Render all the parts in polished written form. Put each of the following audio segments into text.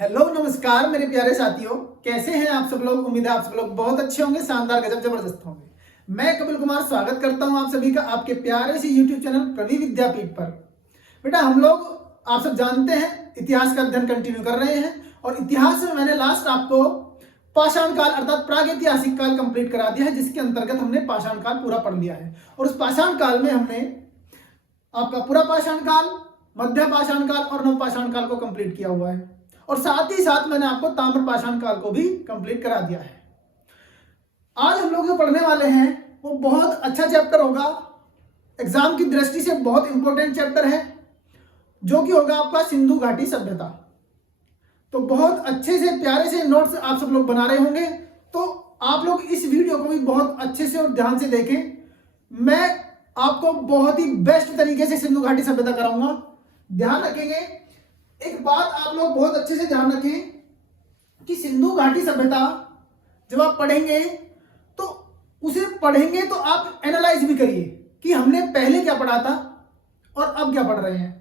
Hello नमस्कार मेरे प्यारे साथियों, कैसे हैं आप सब लोग। उम्मीद है आप सब लोग बहुत अच्छे होंगे, शानदार, गजब, जबरदस्त होंगे। मैं कपिल कुमार स्वागत करता हूं आप सभी का आपके प्यारे से यूट्यूब चैनल प्रवी विद्यापीठ पर। बेटा हम लोग आप सब जानते हैं इतिहास का अध्ययन कंटिन्यू कर रहे हैं और इतिहास में मैंने लास्ट आपको पाषाण काल अर्थात प्रागैतिहासिक काल कंप्लीट करा दिया है, जिसके अंतर्गत हमने पाषाण काल पूरा पढ़ लिया है। और उस पाषाण काल में हमने आपका पूरा पाषाण काल, मध्य पाषाण काल और नव पाषाण काल को कंप्लीट किया हुआ है और साथ ही साथ मैंने आपको ताम्र पाषाण काल को भी कंप्लीट करा दिया है। आज हम लोग जो पढ़ने वाले हैं वो बहुत अच्छा चैप्टर होगा, एग्जाम की दृष्टि से बहुत इंपॉर्टेंट चैप्टर है, जो कि होगा आपका सिंधु घाटी सभ्यता। तो बहुत अच्छे से प्यारे से नोट्स आप सब लोग बना रहे होंगे, तो आप लोग इस वीडियो को भी बहुत अच्छे से और ध्यान से देखें। मैं आपको बहुत ही बेस्ट तरीके से सिंधु घाटी सभ्यता कराऊंगा। ध्यान रखेंगे, एक बात आप लोग बहुत अच्छे से ध्यान रखें कि सिंधु घाटी सभ्यता जब आप पढ़ेंगे तो उसे पढ़ेंगे तो आप एनालाइज भी करिए कि हमने पहले क्या पढ़ा था और अब क्या पढ़ रहे हैं।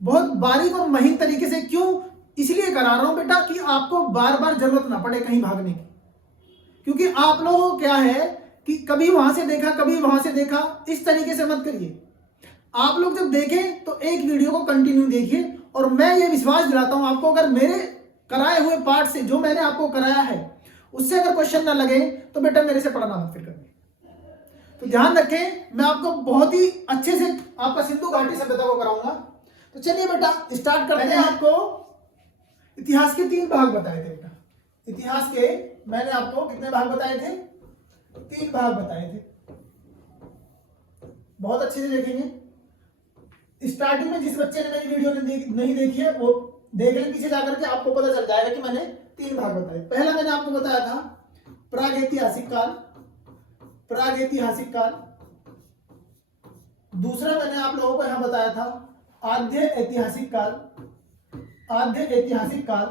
बहुत बारीक और महीन तरीके से। क्यों इसलिए करा रहा हूं बेटा कि आपको बार बार जरूरत ना पड़े कहीं भागने की, क्योंकि आप लोगों को क्या है कि कभी वहां से देखा कभी वहां से देखा, इस तरीके से मत करिए। आप लोग जब देखें तो एक वीडियो को कंटिन्यू देखिए और मैं ये विश्वास दिलाता हूं आपको, अगर मेरे कराए हुए पार्ट से जो मैंने आपको कराया है उससे अगर क्वेश्चन ना लगे तो बेटा मेरे से पढ़ना मत फिर कभी। तो ध्यान रखें, मैं आपको बहुत ही अच्छे से आपका सिंधु घाटी सभ्यता को कराऊंगा। तो चलिए बेटा स्टार्ट करते हैं। आपको इतिहास के 3 भाग बताए थे बेटा। इतिहास के मैंने आपको कितने भाग बताए थे? 3 भाग बताए थे। बहुत अच्छे से देखेंगे। स्टार्टिंग में जिस बच्चे ने मेरी वीडियो नहीं देखी है वो देख लें, पीछे जाकर के आपको पता चल जाएगा कि मैंने 3 भाग बताए। पहला मैंने आपको बताया था प्रागैतिहासिक काल, प्रागैतिहासिक काल। दूसरा मैंने आप लोगों को यहां बताया था आद्य ऐतिहासिक काल, आद्य ऐतिहासिक काल,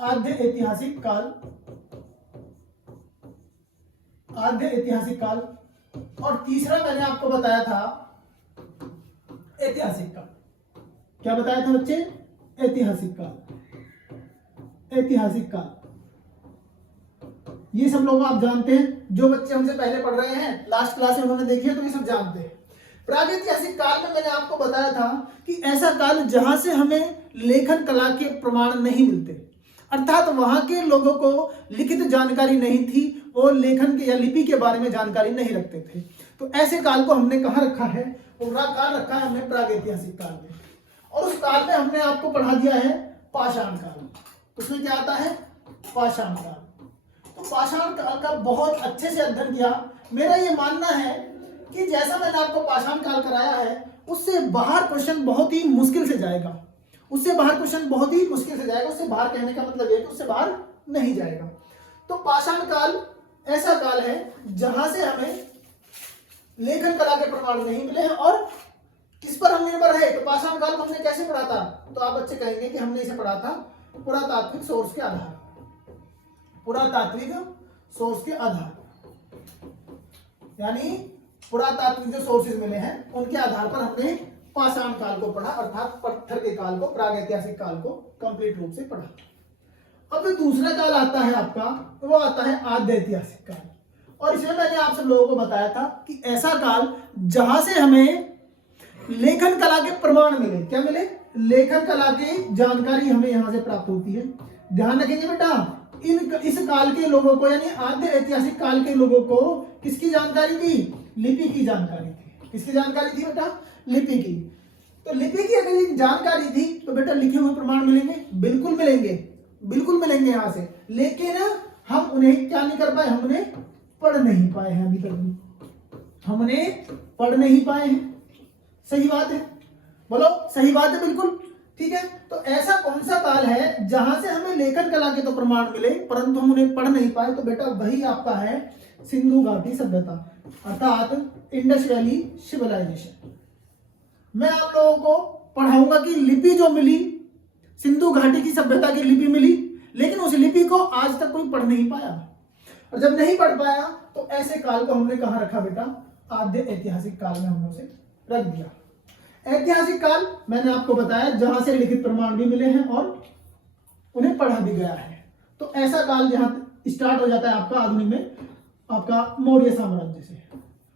आद्य ऐतिहासिक काल, आद्य ऐतिहासिक काल। और तीसरा मैंने आपको बताया था ऐतिहासिक काल। क्या बताया था बच्चे? ऐतिहासिक काल, ऐतिहासिक काल। ये सब लोग आप जानते हैं, जो बच्चे हमसे पहले पढ़ रहे हैं लास्ट क्लास में उन्होंने देखी है तो ये सब जानते हैं। प्रागैतिहासिक काल में मैंने आपको बताया था कि ऐसा काल जहां से हमें लेखन कला के प्रमाण नहीं मिलते, अर्थात वहां के लोगों को लिखित जानकारी नहीं थी, वो लेखन के या लिपि के बारे में जानकारी नहीं रखते थे। तो ऐसे काल को हमने कहां रखा है? पूरा काल रखा है हमने प्रागैतिहासिक काल में। और उस काल में हमने आपको पढ़ा दिया है पाषाण काल। उसमें क्या आता है? पाषाण काल। तो पाषाण काल का बहुत अच्छे से अध्ययन किया। मेरा ये मानना है कि जैसा मैंने आपको पाषाण काल कराया है उससे बाहर क्वेश्चन बहुत ही मुश्किल से जाएगा, उससे बाहर क्वेश्चन बहुत ही मुश्किल से जाएगा। उससे बाहर कहने का मतलब है कि उससे बाहर नहीं जाएगा। तो पाषाण काल ऐसा काल है जहां से हमें लेखन कला के प्रमाण नहीं मिले हैं। और किस पर हम निर्भर है? तो पाषाण काल को हमने कैसे पढ़ा था? तो आप बच्चे कहेंगे कि हमने इसे पढ़ा था पुरातात्विक सोर्स के आधार, पुरातात्विक सोर्स के आधार, यानी पुरातात्विक जो सोर्सेज मिले हैं उनके आधार पर हमने पाषाण काल को पढ़ा, अर्थात पत्थर के काल को, प्रागैतिहासिक काल को कंप्लीट रूप से पढ़ा। अब जो दूसरा काल आता है आपका वो आता है आद्य ऐतिहासिक काल। और इसमें मैंने आप सब लोगों को बताया था कि ऐसा काल जहां से हमें लेखन कला के प्रमाण मिले। क्या मिले? लेखन कला की जानकारी हमें यहां से प्राप्त होती है। ध्यान रखेंगे बेटा, इस काल के लोगों को यानी आद्य ऐतिहासिक काल के लोगों को किसकी जानकारी थी? लिपि की जानकारी थी। किसकी जानकारी थी बेटा? लिपि की। तो लिपि की अगर जानकारी थी तो बेटा लिखे हुए प्रमाण मिलेंगे, बिल्कुल मिलेंगे, बिल्कुल मिलेंगे यहां से। लेकिन हम उन्हें क्या नहीं कर पाए? हम उन्हें पढ़ नहीं पाए हैं। अभी तक भी हमने पढ़ नहीं पाए हैं। सही बात है? बोलो सही बात है? बिल्कुल ठीक है। तो ऐसा कौन सा काल है जहां से हमें लेखन कला के तो प्रमाण मिले परंतु हम उन्हें पढ़ नहीं पाए? तो बेटा वही आपका है सिंधु घाटी सभ्यता, अर्थात इंडस वैली सिविलाइजेशन। मैं आप लोगों को पढ़ाऊंगा कि लिपि जो मिली, सिंधु घाटी की सभ्यता की लिपि मिली, लेकिन उस लिपि को आज तक कोई पढ़ नहीं पाया। और जब नहीं पढ़ पाया तो ऐसे काल को हमने कहां रखा बेटा? आद्य ऐतिहासिक काल में हमने उसे रख दिया। ऐतिहासिक काल मैंने आपको बताया जहां से लिखित प्रमाण भी मिले हैं और उन्हें पढ़ा भी गया है। तो ऐसा काल जहां स्टार्ट हो जाता है आपका आधुनिक में आपका मौर्य साम्राज्य से।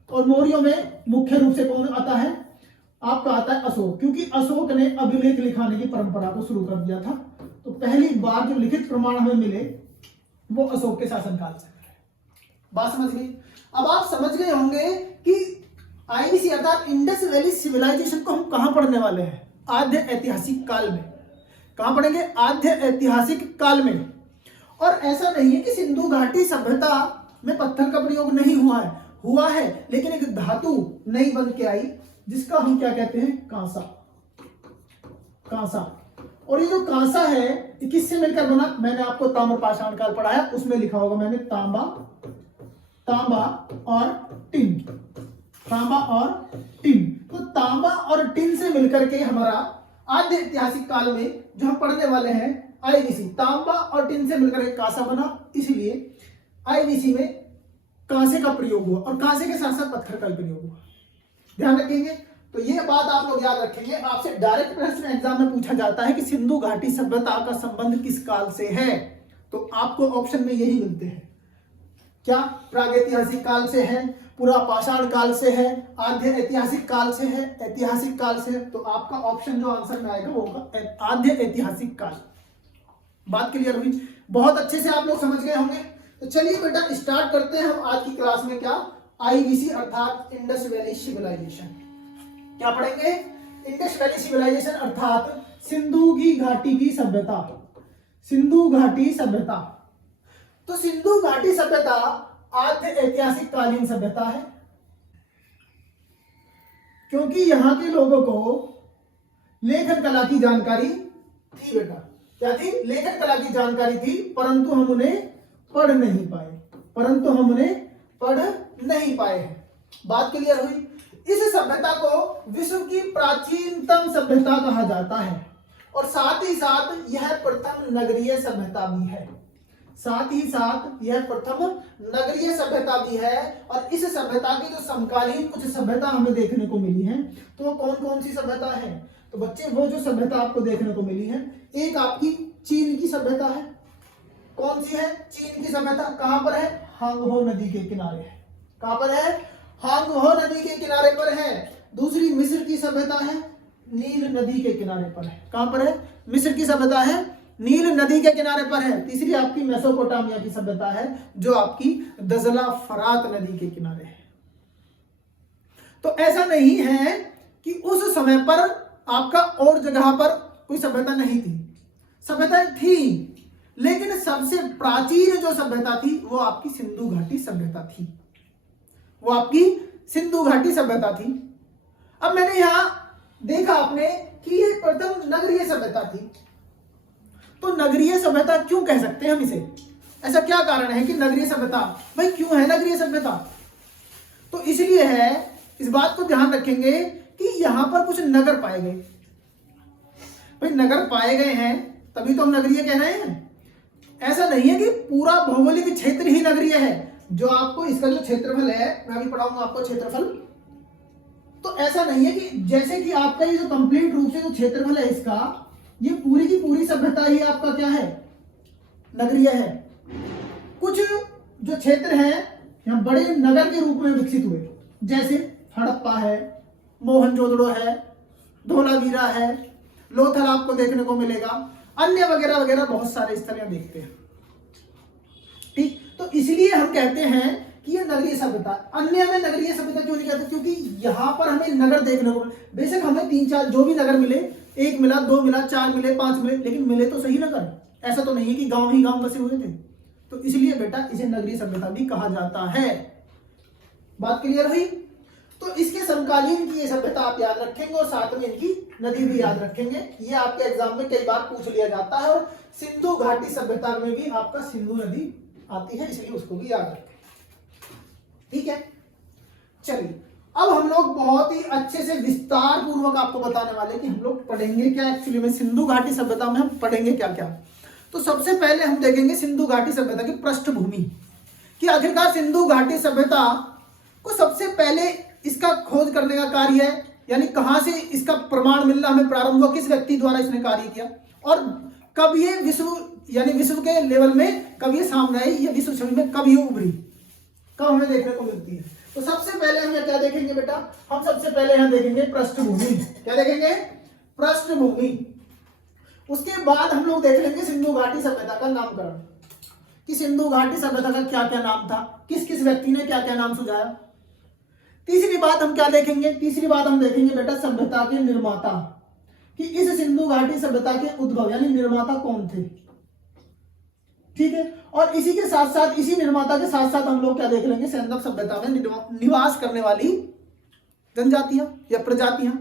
और मौर्यों में मुख्य रूप से कौन आता है? आपका आता है अशोक, क्योंकि अशोक ने अभिलेख लिखाने की परंपरा को शुरू कर दिया था। तो पहली बार जो लिखित प्रमाण हमें मिले वो अशोक के शासनकाल से। बात समझ गई? अब आप समझ गए होंगे कि आईवीसी अर्थात इंडस वैली सिविलाइजेशन को हम कहां पढ़ने वाले हैं? आद्य ऐतिहासिक काल में। कहां पढ़ेंगे? आद्य ऐतिहासिक काल में। और ऐसा नहीं है कि सिंधु घाटी सभ्यता में पत्थर का प्रयोग नहीं हुआ है, लेकिन एक धातु नई बन के आई जिसका हम क्या कहते हैं? कांसा। और ये जो कांसा है ये किससे मिलकर बना? मैंने आपको ताम्र पाषाण काल पढ़ाया, उसमें लिखा होगा मैंने तांबा और टिन। तो तांबा और टिन से मिलकर के हमारा आद्य ऐतिहासिक काल में जो हम पढ़ने वाले हैं आईवीसी, तांबा और टिन से मिलकर एक कांसा बना, इसलिए आईवीसी में कांसे का प्रयोग हुआ और कांसे के साथ साथ पत्थर का प्रयोग हुआ। ध्यान रखेंगे। तो ये बात आप लोग याद रखेंगे। आपसे डायरेक्ट प्रश्न एग्जाम में पूछा जाता है कि सिंधु घाटी सभ्यता का संबंध किस काल से है? तो आपको ऑप्शन में यही मिलते हैं। क्या? प्रागैतिहासिक काल से है, पुरा पाषाण काल से है, आद्य ऐतिहासिक काल से है, ऐतिहासिक काल से है। तो आपका ऑप्शन जो आंसर में आएगा वो होगा आद्य ऐतिहासिक काल। बात क्लियर हुई? बहुत अच्छे से आप लोग समझ गए होंगे। तो चलिए बेटा स्टार्ट करते हैं हम आज की क्लास में। क्या? आईवीसी अर्थात इंडस वैली सिविलाइजेशन। क्या पढ़ेंगे? इंडस वैली सिविलाइजेशन अर्थात सिंधु की घाटी की सभ्यता। सिंधु घाटी सभ्यता। तो सिंधु घाटी सभ्यता आद्य ऐतिहासिक कालीन सभ्यता है, क्योंकि यहां के लोगों को लेखन कला की जानकारी थी बेटा। क्या थी? लेखन कला की जानकारी थी, परंतु हम उन्हें पढ़ नहीं पाए हैं। बात क्लियर हुई? इस सभ्यता को विश्व की प्राचीनतम सभ्यता कहा जाता है और साथ ही साथ यह प्रथम नगरीय सभ्यता भी है। और इस सभ्यता की जो समकालीन कुछ सभ्यता हमें देखने को मिली है, तो कौन कौन सी सभ्यता है? तो बच्चे वो जो सभ्यता आपको देखने को मिली है, एक आपकी चीन की सभ्यता है। कौन सी है? चीन की सभ्यता। कहां पर है? हांगहो नदी के किनारे है। कहां पर है? हांगहो नदी के किनारे पर है। दूसरी मिस्र की सभ्यता है, नील नदी के किनारे पर है। कहां पर है? मिस्र की सभ्यता है, नील नदी के किनारे पर है। तीसरी आपकी मेसोपोटामिया की सभ्यता है, जो आपकी दजला फरात नदी के किनारे है। तो ऐसा नहीं है कि उस समय पर आपका और जगह पर कोई सभ्यता नहीं थी। सभ्यताएं थी, लेकिन सबसे प्राचीन जो सभ्यता थी वो आपकी सिंधु घाटी सभ्यता थी। अब मैंने यहां देखा आपने कि ये प्रथम नगरीय सभ्यता थी। तो नगरीय सभ्यता क्यों कह सकते हैं हम इसे? ऐसा क्या कारण है कि नगरीय सभ्यता? भाई क्यों है नगरीय सभ्यता? तो इसलिए है, इस बात को ध्यान रखेंगे कि यहां पर कुछ नगर पाए गए। भाई नगर पाए गए हैं तभी तो हम नगरीय कह रहे हैं। ऐसा नहीं है कि पूरा भौगोलिक क्षेत्र ही नगरीय है। जो आपको इसका जो क्षेत्रफल है, मैं अभी पढ़ाऊंगा आपको क्षेत्रफल। तो ऐसा नहीं है कि जैसे कि आपका ये जो कंप्लीट रूप से जो क्षेत्रफल है इसका, ये पूरी की पूरी सभ्यता ही आपका क्या है? नगरीय है। कुछ जो क्षेत्र है यहाँ बड़े नगर के रूप में विकसित हुए, जैसे हड़प्पा है, मोहनजोदड़ो है, धोलावीरा है, लोथल आपको देखने को मिलेगा, अन्य वगैरह वगैरह बहुत सारे स्थल यहाँ देखते हैं। ठीक, तो इसलिए हम कहते हैं कि ये नगरीय सभ्यता। अन्य में नगरीय सभ्यता क्यों नहीं कहते? क्योंकि यहाँ पर हमें नगर देखने को, बेशक हमें 3-4 जो भी नगर मिले, 1 मिला, 2 मिला, 4 मिले, 5 मिले, लेकिन मिले तो सही नगर। ऐसा तो नहीं है कि गांव ही गांव बसे हुए थे। तो इसलिए बेटा इसे नगरीय सभ्यता भी कहा जाता है। बात क्लियर हुई? तो इसके समकालीन की ये सभ्यता आप याद रखेंगे और साथ में इनकी नदी भी याद रखेंगे। ये आपके एग्जाम में कई बार पूछ लिया जाता है। और सिंधु घाटी सभ्यता में भी आपका सिंधु नदी आती है, इसलिए उसको भी याद रखें। ठीक है, चलिए अब हम लोग बहुत ही अच्छे से विस्तार पूर्वक आपको बताने वाले कि हम लोग पढ़ेंगे क्या एक्चुअली में सिंधु घाटी सभ्यता में हम पढ़ेंगे क्या क्या। तो सबसे पहले हम देखेंगे सिंधु घाटी सभ्यता की पृष्ठभूमि, कि आखिरकार सिंधु घाटी सभ्यता को सबसे पहले इसका खोज करने का कार्य यानी कहां से इसका प्रमाण मिलना हमें प्रारंभ हुआ, किस व्यक्ति द्वारा इसने कार्य किया, और कब ये विश्व यानी विश्व के लेवल में कब ये सामने आई, ये विश्व छवि में कब ये उभरी, कब हमें देखने को मिलती है। तो सबसे पहले हम क्या देखेंगे बेटा, हम सबसे पहले यहाँ देखेंगे पृष्ठभूमि। क्या देखेंगे? पृष्ठभूमि। उसके बाद हम लोग देख लेंगे सिंधु घाटी सभ्यता का नामकरण, कि सिंधु घाटी सभ्यता का क्या क्या नाम था, किस किस व्यक्ति ने क्या क्या नाम सुझाया। तीसरी बात हम क्या देखेंगे, तीसरी बात हम देखेंगे बेटा सभ्यता के निर्माता, कि इस सिंधु घाटी सभ्यता के उद्भव यानी निर्माता कौन थे। ठीक है, और इसी के साथ साथ, इसी निर्माता के साथ साथ हम लोग क्या देख लेंगे, सैंधव सभ्यता में निवास करने वाली जनजातियां या प्रजातियां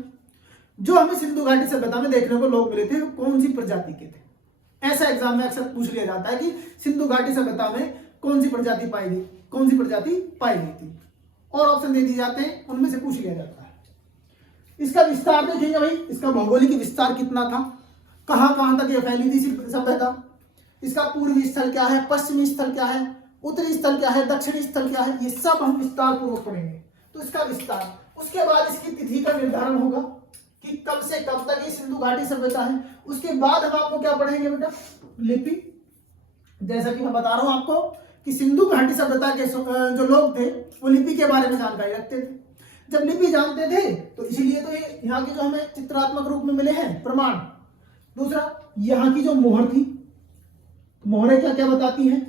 जो हमें सिंधु घाटी सभ्यता में देखने को लोग मिले थे, कौन सी प्रजाति के थे। ऐसा एग्जाम में अक्सर पूछ लिया जाता है कि सिंधु घाटी सभ्यता में कौन सी प्रजाति पाई गई, कौन सी प्रजाति पाई गई थी, और ऑप्शन दे दिए जाते हैं, उनमें से पूछ लिया जाता है। इसका विस्तार देखेंगे भाई, इसका भौगोलिक विस्तार कितना था, कहां कहां तक यह फैली थी सभ्यता, इसका पूर्वी स्थल क्या है, पश्चिमी स्थल क्या है, उत्तरी स्थल क्या है, दक्षिणी स्थल क्या है, ये सब हम विस्तार पूर्वक पढ़ेंगे। तो इसका विस्तार, उसके बाद इसकी तिथि का निर्धारण होगा कि कब से कब तक ये सिंधु घाटी सभ्यता है। उसके बाद हम आपको क्या पढ़ेंगे बेटा, लिपि। जैसा कि मैं बता रहा हूं आपको कि सिंधु घाटी सभ्यता के जो लोग थे वो लिपि के बारे में जानकारी रखते थे। जब लिपि जानते थे तो इसलिए तो ये यहाँ के जो हमें चित्रात्मक रूप में मिले हैं प्रमाण। दूसरा, यहाँ की जो मोहर थी, मोहरें क्या क्या बताती हैं,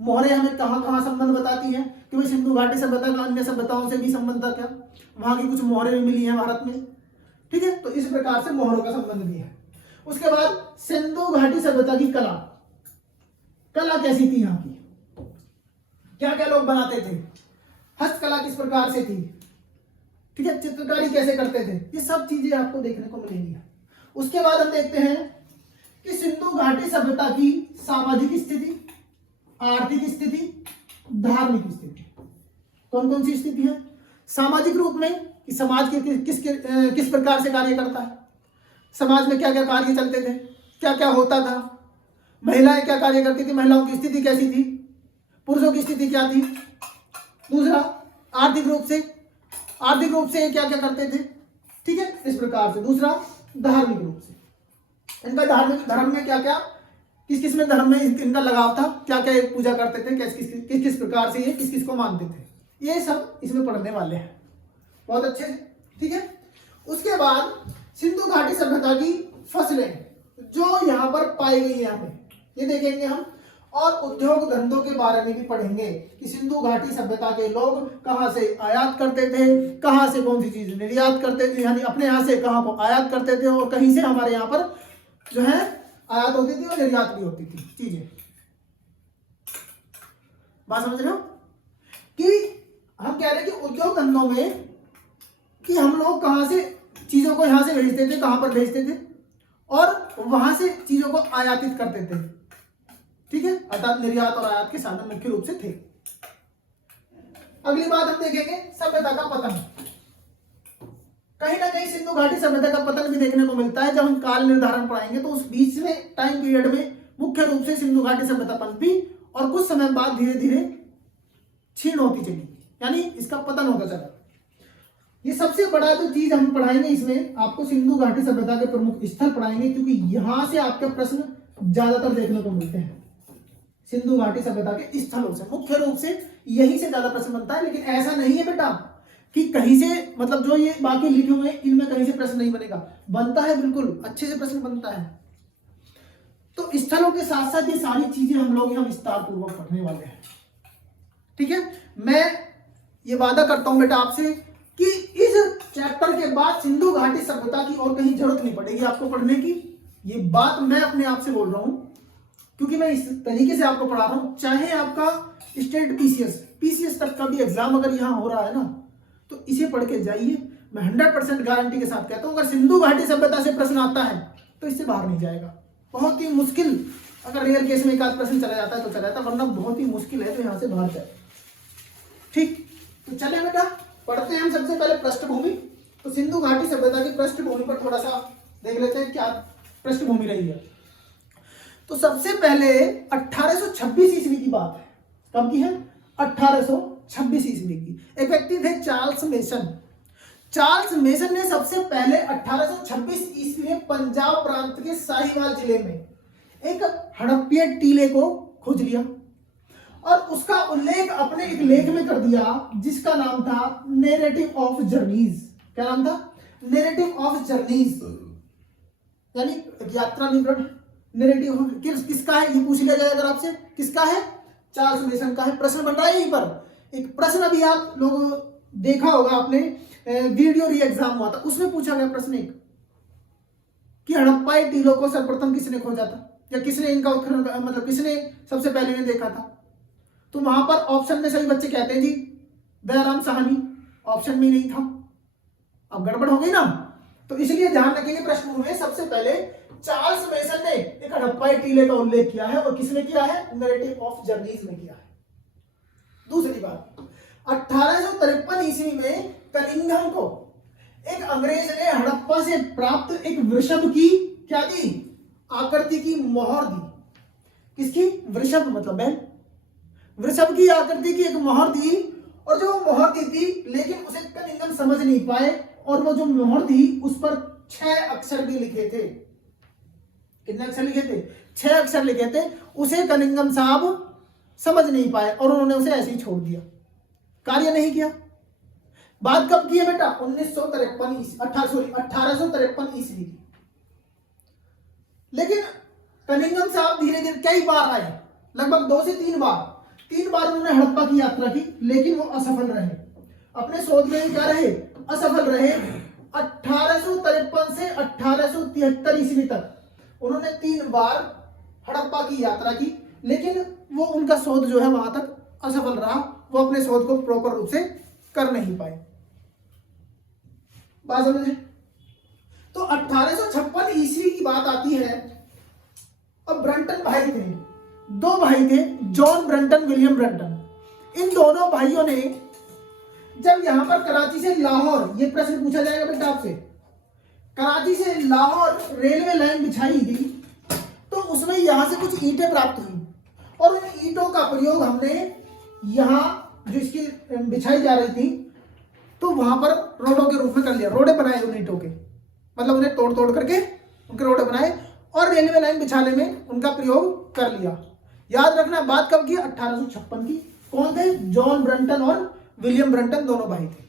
मोहरें हमें कहाँ कहाँ संबंध बताती हैं कि भाई सिंधु घाटी सभ्यता का अन्य सभ्यताओं से भी संबंध था क्या, वहां की कुछ मोहरें भी मिली हैं भारत में। ठीक है, तो इस प्रकार से मोहरों का संबंध भी है। उसके बाद सिंधु घाटी सभ्यता की कला, कला कैसी थी, यहाँ की क्या क्या लोग बनाते थे, हस्तकला किस प्रकार से थी, ठीक है, चित्रकारी कैसे करते थे, ये सब चीजें आपको देखने को मिलेंगी। उसके बाद हम देखते हैं कि सिंधु घाटी सभ्यता की सामाजिक स्थिति, आर्थिक स्थिति, धार्मिक स्थिति। कौन कौन सी स्थिति है? सामाजिक रूप में कि समाज के किस प्रकार से कार्य करता है, समाज में क्या क्या कार्य चलते थे, क्या क्या होता था, महिलाएं क्या कार्य करती थी, महिलाओं की स्थिति कैसी थी, पुरुषों की स्थिति क्या थी। दूसरा, आर्थिक रूप से, आर्थिक रूप से क्या क्या करते थे, ठीक है, इस प्रकार से। दूसरा, धार्मिक रूप से, इनका धार्मिक धर्म में क्या क्या, किस किस में धर्म में इनका लगाव था, क्या क्या पूजा करते थे, किस किस प्रकार से ये किस किस को मानते थे, ये सब इसमें पढ़ने वाले हैं बहुत अच्छे से। ठीक है, उसके बाद सिंधु घाटी सभ्यता की फसलें जो यहाँ पर पाई गई है हमें, ये देखेंगे हम, और उद्योग धंधों के बारे में भी पढ़ेंगे कि सिंधु घाटी सभ्यता के लोग कहाँ से आयात करते थे, कहाँ से कौन सी चीज निर्यात करते थे, यानी अपने यहाँ से कहाँ को आयात करते थे, और कहीं से हमारे यहाँ पर जो है आयात होती थी और निर्यात भी होती थी चीजें। बात समझ रहे हो कि हम कह रहे हैं कि उद्योग धंधों में कि हम लोग कहाँ से चीजों को यहाँ से भेजते थे, कहाँ पर भेजते थे, और वहां से चीजों को आयातित करते थे। ठीक है, अर्थात निर्यात और आयात के साधन मुख्य रूप से थे। अगली बात हम देखेंगे सभ्यता का पतन। कहीं ना कहीं सिंधु घाटी सभ्यता का पतन भी देखने को मिलता है। जब हम काल निर्धारण पढ़ाएंगे तो उस बीच में टाइम पीरियड में मुख्य रूप से सिंधु घाटी सभ्यता पनपी और कुछ समय बाद धीरे धीरे क्षीण होती चली, यानी इसका पतन होता चला। ये सबसे बड़ा जो चीज हम पढ़ाएंगे इसमें आपको सिंधु घाटी सभ्यता के प्रमुख स्थल पढ़ाएंगे, क्योंकि यहां से आपके प्रश्न ज्यादातर देखने को मिलते हैं। सिंधु घाटी सभ्यता के स्थलों से मुख्य रूप से यहीं से ज्यादा प्रश्न बनता है। लेकिन ऐसा नहीं है बेटा कि कहीं से, मतलब जो ये बाकी लिखे हुए हैं इनमें कहीं से प्रश्न नहीं बनेगा, बनता है, बिल्कुल अच्छे से प्रश्न बनता है। तो स्थलों के साथ साथ ये सारी चीजें हम लोग यहाँ विस्तार पूर्वक पढ़ने वाले हैं। ठीक है, मैं ये वादा करता हूं बेटा आपसे कि इस चैप्टर के बाद सिंधु घाटी सभ्यता की और कहीं जरूरत नहीं पड़ेगी आपको पढ़ने की। ये बात मैं अपने आप से बोल रहा हूं, क्योंकि मैं इस तरीके से आपको पढ़ा रहा हूं। चाहे आपका स्टेट पीसीएस तक का भी एग्जाम अगर यहाँ हो रहा है ना, तो इसे पढ़ के जाइए। मैं 100% गारंटी के साथ कहता हूं, अगर सिंधु घाटी सभ्यता से प्रश्न आता है तो इससे बाहर नहीं जाएगा। बहुत ही मुश्किल, अगर रेयर केस में एक आध प्रश्न चला जाता है तो चला जाता है, वरना बहुत ही मुश्किल है तो यहाँ से बाहर जाए। ठीक, तो चले बेटा पढ़ते हैं हम सबसे पहले पृष्ठभूमि। तो सिंधु घाटी सभ्यता की पृष्ठभूमि पर थोड़ा सा देख लेते हैं क्या पृष्ठभूमि रही है। तो सबसे पहले 1826 ईस्वी की बात है। कब की है? 1826 ईस्वी की। एक व्यक्ति थे चार्ल्स मेसन। चार्ल्स मेसन ने सबसे पहले 1826 ईस्वी में पंजाब प्रांत के साहिवाल जिले में एक हड़प्पीय टीले को खोज लिया और उसका उल्लेख अपने एक लेख में कर दिया जिसका नाम था नैरेटिव ऑफ जर्नीज। क्या नाम था? नैरेटिव ऑफ जर्नीज, यानी यात्रा विवरण। नैरेटिव किसका है ये पूछ लिया जाए अगर आपसे, किसका है? चार्ल्स मेसन का है। प्रश्न बन रहा है यहीं पर। एक प्रश्न अभी आप लोग देखा होगा आपने, वीडियो री एग्जाम हुआ था, उसमें पूछा गया प्रश्न एक कि हड़प्पा टीलों को सर्वप्रथम किसने खोजा था, या किसने इनका उत्खनन, मतलब किसने सबसे पहले इन्हें देखा था। तो वहां पर ऑप्शन में सभी बच्चे कहते हैं जी दयाराम साहनी, ऑप्शन में नहीं था। अब गड़बड़ हो गई ना, तो इसलिए ध्यान रखेंगे प्रश्न में सबसे पहले चार्ल्स मेसन ने एक हड़प्पा टीले का उल्लेख किया है, और किसने किया है? नैरेटिव ऑफ जर्नीज में किया है। दूसरी बात, 1853 ईस्वी में कनिंघम को एक अंग्रेज ने हड़प्पा से प्राप्त एक वृषभ की क्या दी? आकृति की मोहर दी। किसकी? वृषभ मतलब बैल। वृषभ की आकृति की एक मोहर दी, और जो मोहर दी थी लेकिन उसे कनिंघम समझ नहीं पाए, और वो जो मोहर थी उस पर 6 अक्षर भी लिखे थे। कितने अक्षर लिखे थे? 6 अक्षर लिखे थे। उसे कनिंघम साहब समझ नहीं पाए और उन्होंने उसे ऐसे ही छोड़ दिया, कार्य नहीं किया। बात कब की है बेटा? 1853 ईस्वी की। लेकिन कनिंघम साहब धीरे धीरे कई बार आए, लगभग 2 से 3 बार उन्होंने हड़प्पा की यात्रा की, लेकिन वो असफल रहे। अपने शोध में क्या रहे? असफल रहे। 1853 से 1873 ईस्वी तक उन्होंने 3 बार हड़प्पा की यात्रा की, लेकिन वो उनका शोध जो है वहां तक असफल रहा। वो अपने शोध को प्रॉपर रूप से कर नहीं पाए। बात समझे? तो 1856 ईस्वी की बात आती है। अब ब्रंटन भाई थे, 2 भाई थे, जॉन ब्रंटन, विलियम ब्रंटन। इन दोनों भाइयों ने जब यहां पर कराची से लाहौर, ये प्रश्न पूछा जाएगा बेटा आपसे, कराची से लाहौर रेलवे लाइन बिछाई थी, तो उसमें यहां से कुछ ईंटें प्राप्त हुई, और उन ईंटों का प्रयोग हमने यहां जो इसकी बिछाई जा रही थी तो वहां पर रोडों के रूप में कर लिया। रोडे बनाए उन ईंटों के, मतलब उन्हें तोड़ तोड़ करके उनके रोडे बनाए और रेलवे लाइन बिछाने में उनका प्रयोग कर लिया। याद रखना बात कब की? 1856 की। कौन थे? जॉन ब्रंटन और विलियम ब्रंटन, दोनों भाई थे।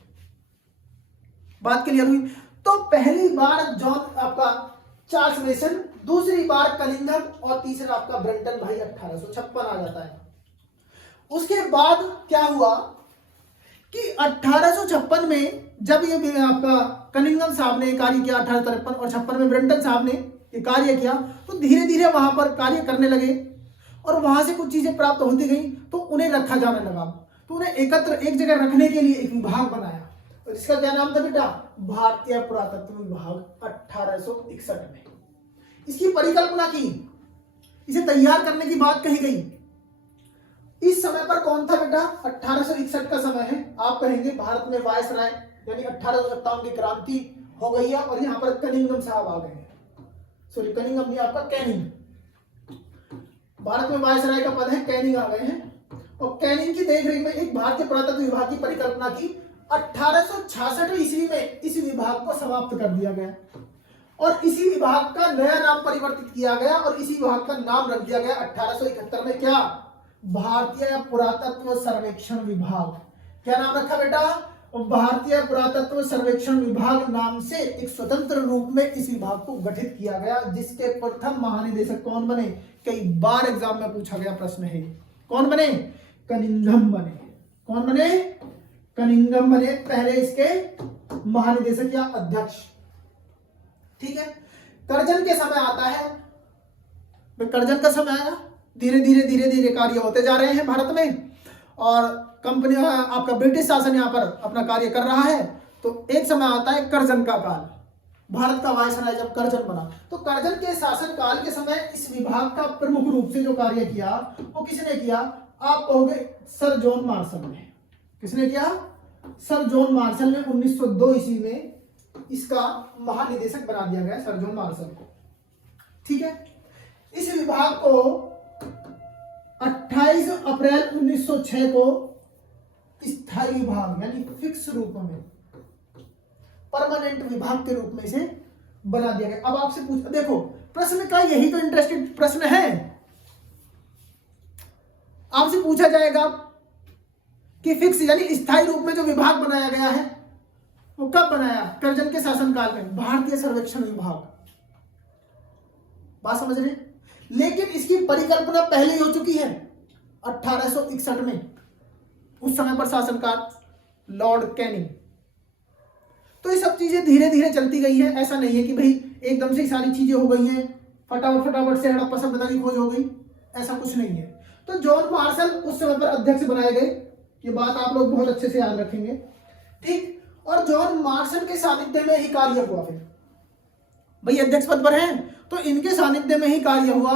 बात क्लियर हुई? तो पहली बार जॉन आपका चार्ल्स मेसन, दूसरी बार कनिंघम, और तीसरा आपका ब्रंटन भाई 1856 आ जाता है। उसके बाद क्या हुआ कि 1856 में जब ये आपका कनिंघम साहब ने कार्य किया, 1853 और 56 में ब्रंटन साहब ने ये कार्य किया, तो धीरे धीरे वहां पर कार्य करने लगे और वहां से कुछ चीजें प्राप्त होती गई, तो उन्हें रखा जाने लगा। तो उन्हें एकत्र एक जगह रखने के लिए एक विभाग बनाया, और इसका क्या नाम था बेटा? भारतीय पुरातत्व विभाग। 1861 में इसकी परिकल्पना की, इसे तैयार करने की बात कही गई। इस समय पर कौन था बेटा? 1861 का समय है। आप कहेंगे भारत में वायसराय, यानी 1857 की क्रांति हो गई है और यहाँ पर कनिंघम साहब आ गए हैं। सॉरी, कनिंघम नहीं, आपका कैनिंग। भारत में वायसराय का पद है, कैनिंग आ गए हैं, और कैनिंग की देखरेख में एक भारतीय पुरातत्व विभाग की परिकल्पना की। 1866 ईस्वी में इस विभाग को समाप्त कर दिया गया और इसी विभाग का नया नाम परिवर्तित किया गया और इसी विभाग का नाम रख दिया गया 1871 में। क्या? भारतीय पुरातत्व सर्वेक्षण विभाग। क्या नाम रखा बेटा? भारतीय पुरातत्व सर्वेक्षण विभाग नाम से एक स्वतंत्र रूप में इस विभाग को गठित किया गया, जिसके प्रथम महानिदेशक कौन बने? कई बार एग्जाम में पूछा गया प्रश्न है। कौन बने? कनिंघम बने। कौन बने? कनिंघम बने पहले इसके महानिदेशक या अध्यक्ष। ठीक है। कर्जन के समय आता है, कर्जन का समय आया, धीरे धीरे कार्य होते जा रहे हैं भारत में, और कंपनी आपका ब्रिटिश शासन यहाँ पर अपना कार्य कर रहा है। तो एक समय आता है कर्जन का काल, भारत का वायसराय जब कर्जन बना, तो कर्जन के शासन काल के समय इस विभाग का प्रमुख रूप से जो कार्य किया वो किसने किया? आप कहोगे सर जॉन मार्शल ने। किसने किया? सर जॉन मार्शल ने 1902 ईस्वी में इसका महानिदेशक बना दिया गया, सर जॉन मार्शल को। ठीक है। इस विभाग को 28 अप्रैल 1906 को स्थायी विभाग यानी फिक्स रूप में परमानेंट विभाग के रूप में इसे बना दिया गया। अब आपसे देखो प्रश्न का यही तो इंटरेस्टिंग प्रश्न है। आपसे पूछा जाएगा कि फिक्स यानी स्थायी रूप में जो विभाग बनाया गया है वो कब बनाया? करजन के शासनकाल में, भारतीय सर्वेक्षण विभाग। बात समझ रहे? लेकिन इसकी परिकल्पना पहले ही हो चुकी है 1861 में, उस समय पर शासनकार लॉर्ड कैनिंग। तो ये सब चीजें धीरे धीरे चलती गई है। ऐसा नहीं है कि भाई एकदम से ही सारी चीजें हो गई हैं, फटाफट से हड़प्पा सभ्यता की खोज हो गई, ऐसा कुछ नहीं है। तो जॉन मार्शल उस समय पर अध्यक्ष बनाए गए, ये बात आप लोग बहुत अच्छे से याद रखेंगे, ठीक। और जॉन मार्शल के सानिध्य में ही कार्य हुआ। फिर भाई अध्यक्ष पद पर हैं तो इनके सानिध्य में ही कार्य हुआ।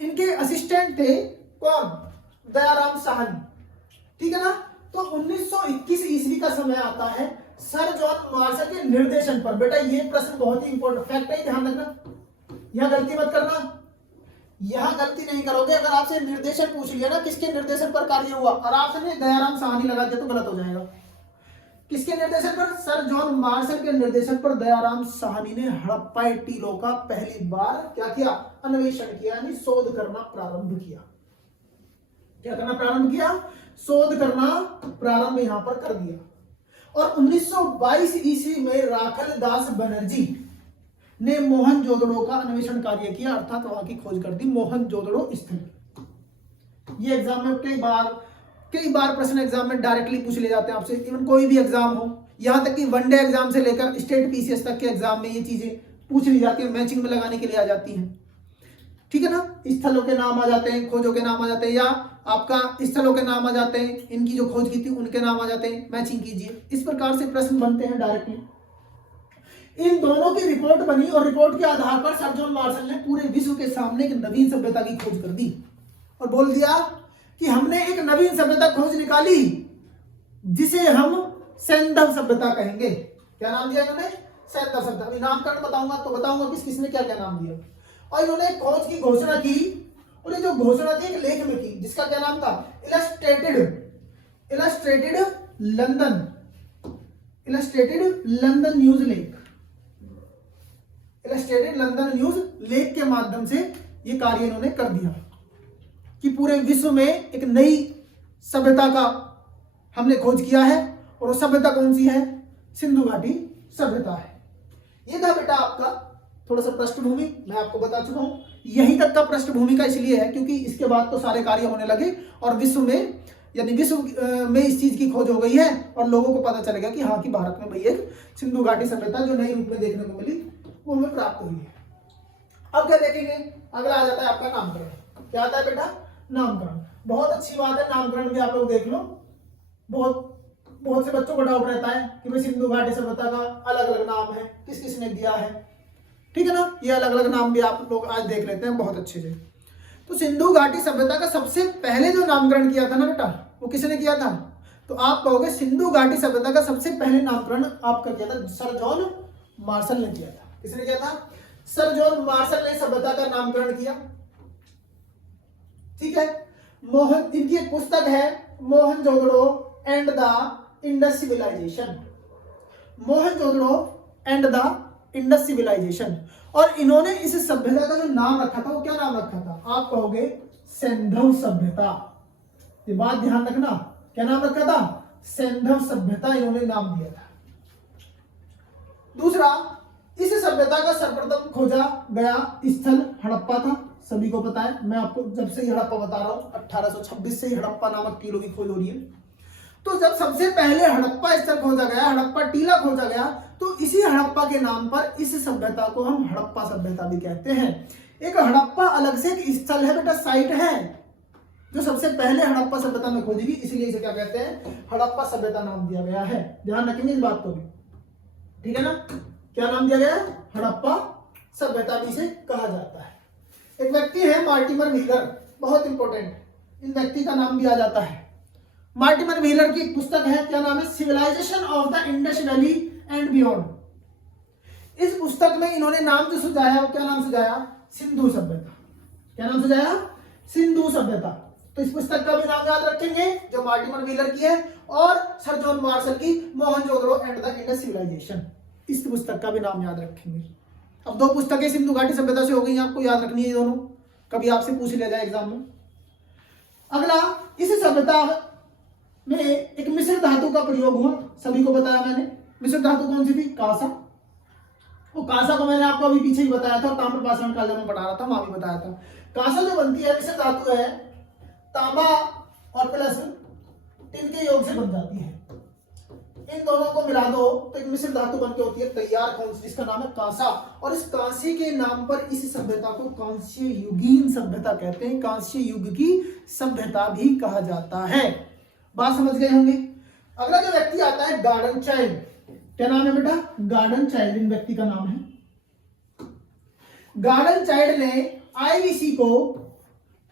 इनके असिस्टेंट थे कौन? दयाराम साहनी, ठीक है ना। तो 1921 ईस्वी का समय आता है सर जॉन मार्शल के निर्देशन पर। बेटा ये प्रश्न बहुत ही इंपॉर्टेंट फैक्ट है, ध्यान रखना, यहां गलती मत करना, यहां गलती नहीं करोगे। अगर आपसे निर्देशन पूछ लिया ना, किसके निर्देशन पर कार्य हुआ, और आपसे दयाराम साहनी लगा दिया तो गलत हो जाएगा। किसके निर्देशन पर? सर जॉन मार्शल के निर्देशन पर दयाराम साहनी ने हड़प्पा टीलों का पहली बार क्या किया? अन्वेषण किया, यानी शोध करना प्रारंभ किया। क्या करना प्रारंभ किया? शोध करना प्रारंभ यहां पर कर दिया। और 1922 ईस्वी में राखल दास बनर्जी ने मोहनजोदड़ो का अन्वेषण कार्य किया, अर्थात वहां की खोज कर दी, मोहनजोदड़ो स्थल। ये एग्जाम में कई बार प्रश्न एग्जाम में डायरेक्टली पूछ ले जाते हैं आपसे, इवन कोई भी एग्जाम हो, यहां तक कि वनडे एग्जाम से लेकर स्टेट पीसीएस तक के एग्जाम में ये चीजें पूछ ली जाती है, मैचिंग में लगाने के लिए आ जाती हैं, ठीक है ना। स्थलों के नाम आ जाते हैं, खोजों के नाम आ जाते हैं, या आपका स्थलों के नाम आ जाते हैं, इनकी जो खोज की थी उनके नाम आ जाते हैं, मैचिंग कीजिए। इस प्रकार से प्रश्न बनते हैं डायरेक्टली। इन दोनों की रिपोर्ट बनी और रिपोर्ट के आधार पर सर जॉन मार्शल ने पूरे विश्व के सामने एक नवीन सभ्यता की खोज कर दी और बोल दिया कि हमने एक नवीन सभ्यता खोज निकाली जिसे हम सैंधव सभ्यता कहेंगे। क्या नाम दिया इन्होंने? सैंधव सभ्यता। अभी नामकरण बताऊंगा तो बताऊंगा किस किसने क्या क्या नाम दिया। और इन्होंने खोज की घोषणा की, और ये जो घोषणा थी एक लेख में की, जिसका क्या नाम था? इलस्ट्रेटेड लंदन न्यूज लेख। इलस्ट्रेटेड लंदन न्यूज लेख के माध्यम से ये कार्य इन्होंने कर दिया कि पूरे विश्व में एक नई सभ्यता का हमने खोज किया है, और वो सभ्यता कौन सी है? सिंधु घाटी सभ्यता है। ये था बेटा आपका थोड़ा सा पृष्ठभूमि, मैं आपको बता चुका हूं। यहीं तक का पृष्ठभूमि का इसलिए है क्योंकि इसके बाद तो सारे कार्य होने लगे और विश्व में इस चीज की खोज हो गई है और लोगों को पता चलेगा कि हाँ कि भारत में भाई एक सिंधु घाटी सभ्यता जो नई रूप में देखने को मिली वो हमें प्राप्त हुई है। अब क्या देखेंगे? अगला आ जाता है आपका नामकरण। क्या आता है बेटा? नामकरण। बहुत अच्छी बात है, नामकरण भी आप लोग देख लो। बहुत से बच्चों को डाउट रहता है कि भाई सिंधु घाटी सभ्यता का अलग अलग नाम है, किस किसने दिया है, ठीक है ना। ये अलग अलग नाम भी आप लोग आज देख लेते हैं बहुत अच्छे से। तो सिंधु घाटी सभ्यता का सबसे पहले जो नामकरण किया था ना बेटा, वो किसने किया था? तो आप कहोगे सिंधु घाटी सभ्यता का सबसे पहले नामकरण आपका किया था सर जॉन मार्शल ने किया था। किसने किया था? सर जॉन मार्शल ने सभ्यता का नामकरण किया, ठीक है। इनकी एक पुस्तक है Mohenjodaro and the Indus civilization. Mohenjodaro and the Indus civilization. और इन्होंने इस सभ्यता का जो नाम रखा था वो क्या नाम रखा था? आप कहोगे सैंधव सभ्यता। ये बात ध्यान रखना, क्या नाम रखा था? सैंधव सभ्यता इन्होंने नाम दिया था। दूसरा, इस सभ्यता का सर्वप्रथम खोजा गया स्थल हड़प्पा था, सभी को पता है। मैं आपको जब से ही हड़प्पा बता रहा हूं, 1826 से ही हड़प्पा नामक टीलों की खोज हो रही है। तो जब सबसे पहले हड़प्पा स्थल खोजा गया, हड़प्पा टीला खोजा गया, तो इसी हड़प्पा के नाम पर इस सभ्यता को हम हड़प्पा सभ्यता भी कहते हैं। एक हड़प्पा अलग से एक स्थल है बेटा, साइट है जो सबसे पहले हड़प्पा सभ्यता में खोजी गई, इसलिए इसे क्या कहते हैं? हड़प्पा सभ्यता नाम दिया गया है। ध्यान रखेंगे इस बात को भी, ठीक है ना। क्या नाम दिया गया? हड़प्पा सभ्यता भी इसे कहा जाता है। एक व्यक्ति है मार्टिमर व्हीलर, बहुत इंपॉर्टेंट, इन व्यक्ति का नाम भी आ जाता है। मार्टिमर व्हीलर की एक पुस्तक है, क्या नाम है? Civilization of the Indus valley and beyond. इस पुस्तक में इन्होंने नाम जो सुझाया वो क्या नाम सुझाया? सिंधु सभ्यता। क्या नाम सुझाया? सिंधु सभ्यता। तो इस पुस्तक का भी नाम याद रखेंगे जो मार्टिमर व्हीलर की है, और सर जॉन मार्शल की Mohenjodaro and the Indus civilization, इस पुस्तक का भी नाम याद रखेंगे। अब 2 पुस्तकें सिंधु घाटी सभ्यता से हो गई, आपको याद रखनी है दोनों, कभी आपसे पूछ लिया जाए एग्जाम में। अगला, इस सभ्यता में एक मिश्र धातु का प्रयोग हुआ, सभी को बताया मैंने। मिश्र धातु कौन सी थी? कांसा। वो कांसा को मैंने आपको अभी पीछे ही बताया था, ताम्रपाषाण काल में पढ़ा रहा था, वहां भी बताया था। कांसा जो बनती है मिश्र धातु है, तांबा और प्लस टिन के योग से बन जाती है। इन दोनों को मिला दो तो एक मिश्र धातु बनके होती है तैयार कौन सी, जिसका नाम है कांसा। और इस कांसे के नाम पर इस सभ्यता को कांस्य युगीन सभ्यता कहते हैं, कांस्य युग की सभ्यता भी कहा जाता है। बात समझ गए होंगे। अगला जो व्यक्ति आता है गार्डन चाइल्ड, क्या नाम है बेटा? गार्डन चाइल्ड इन व्यक्ति का नाम है। गार्डन चाइल्ड ने आईवीसी को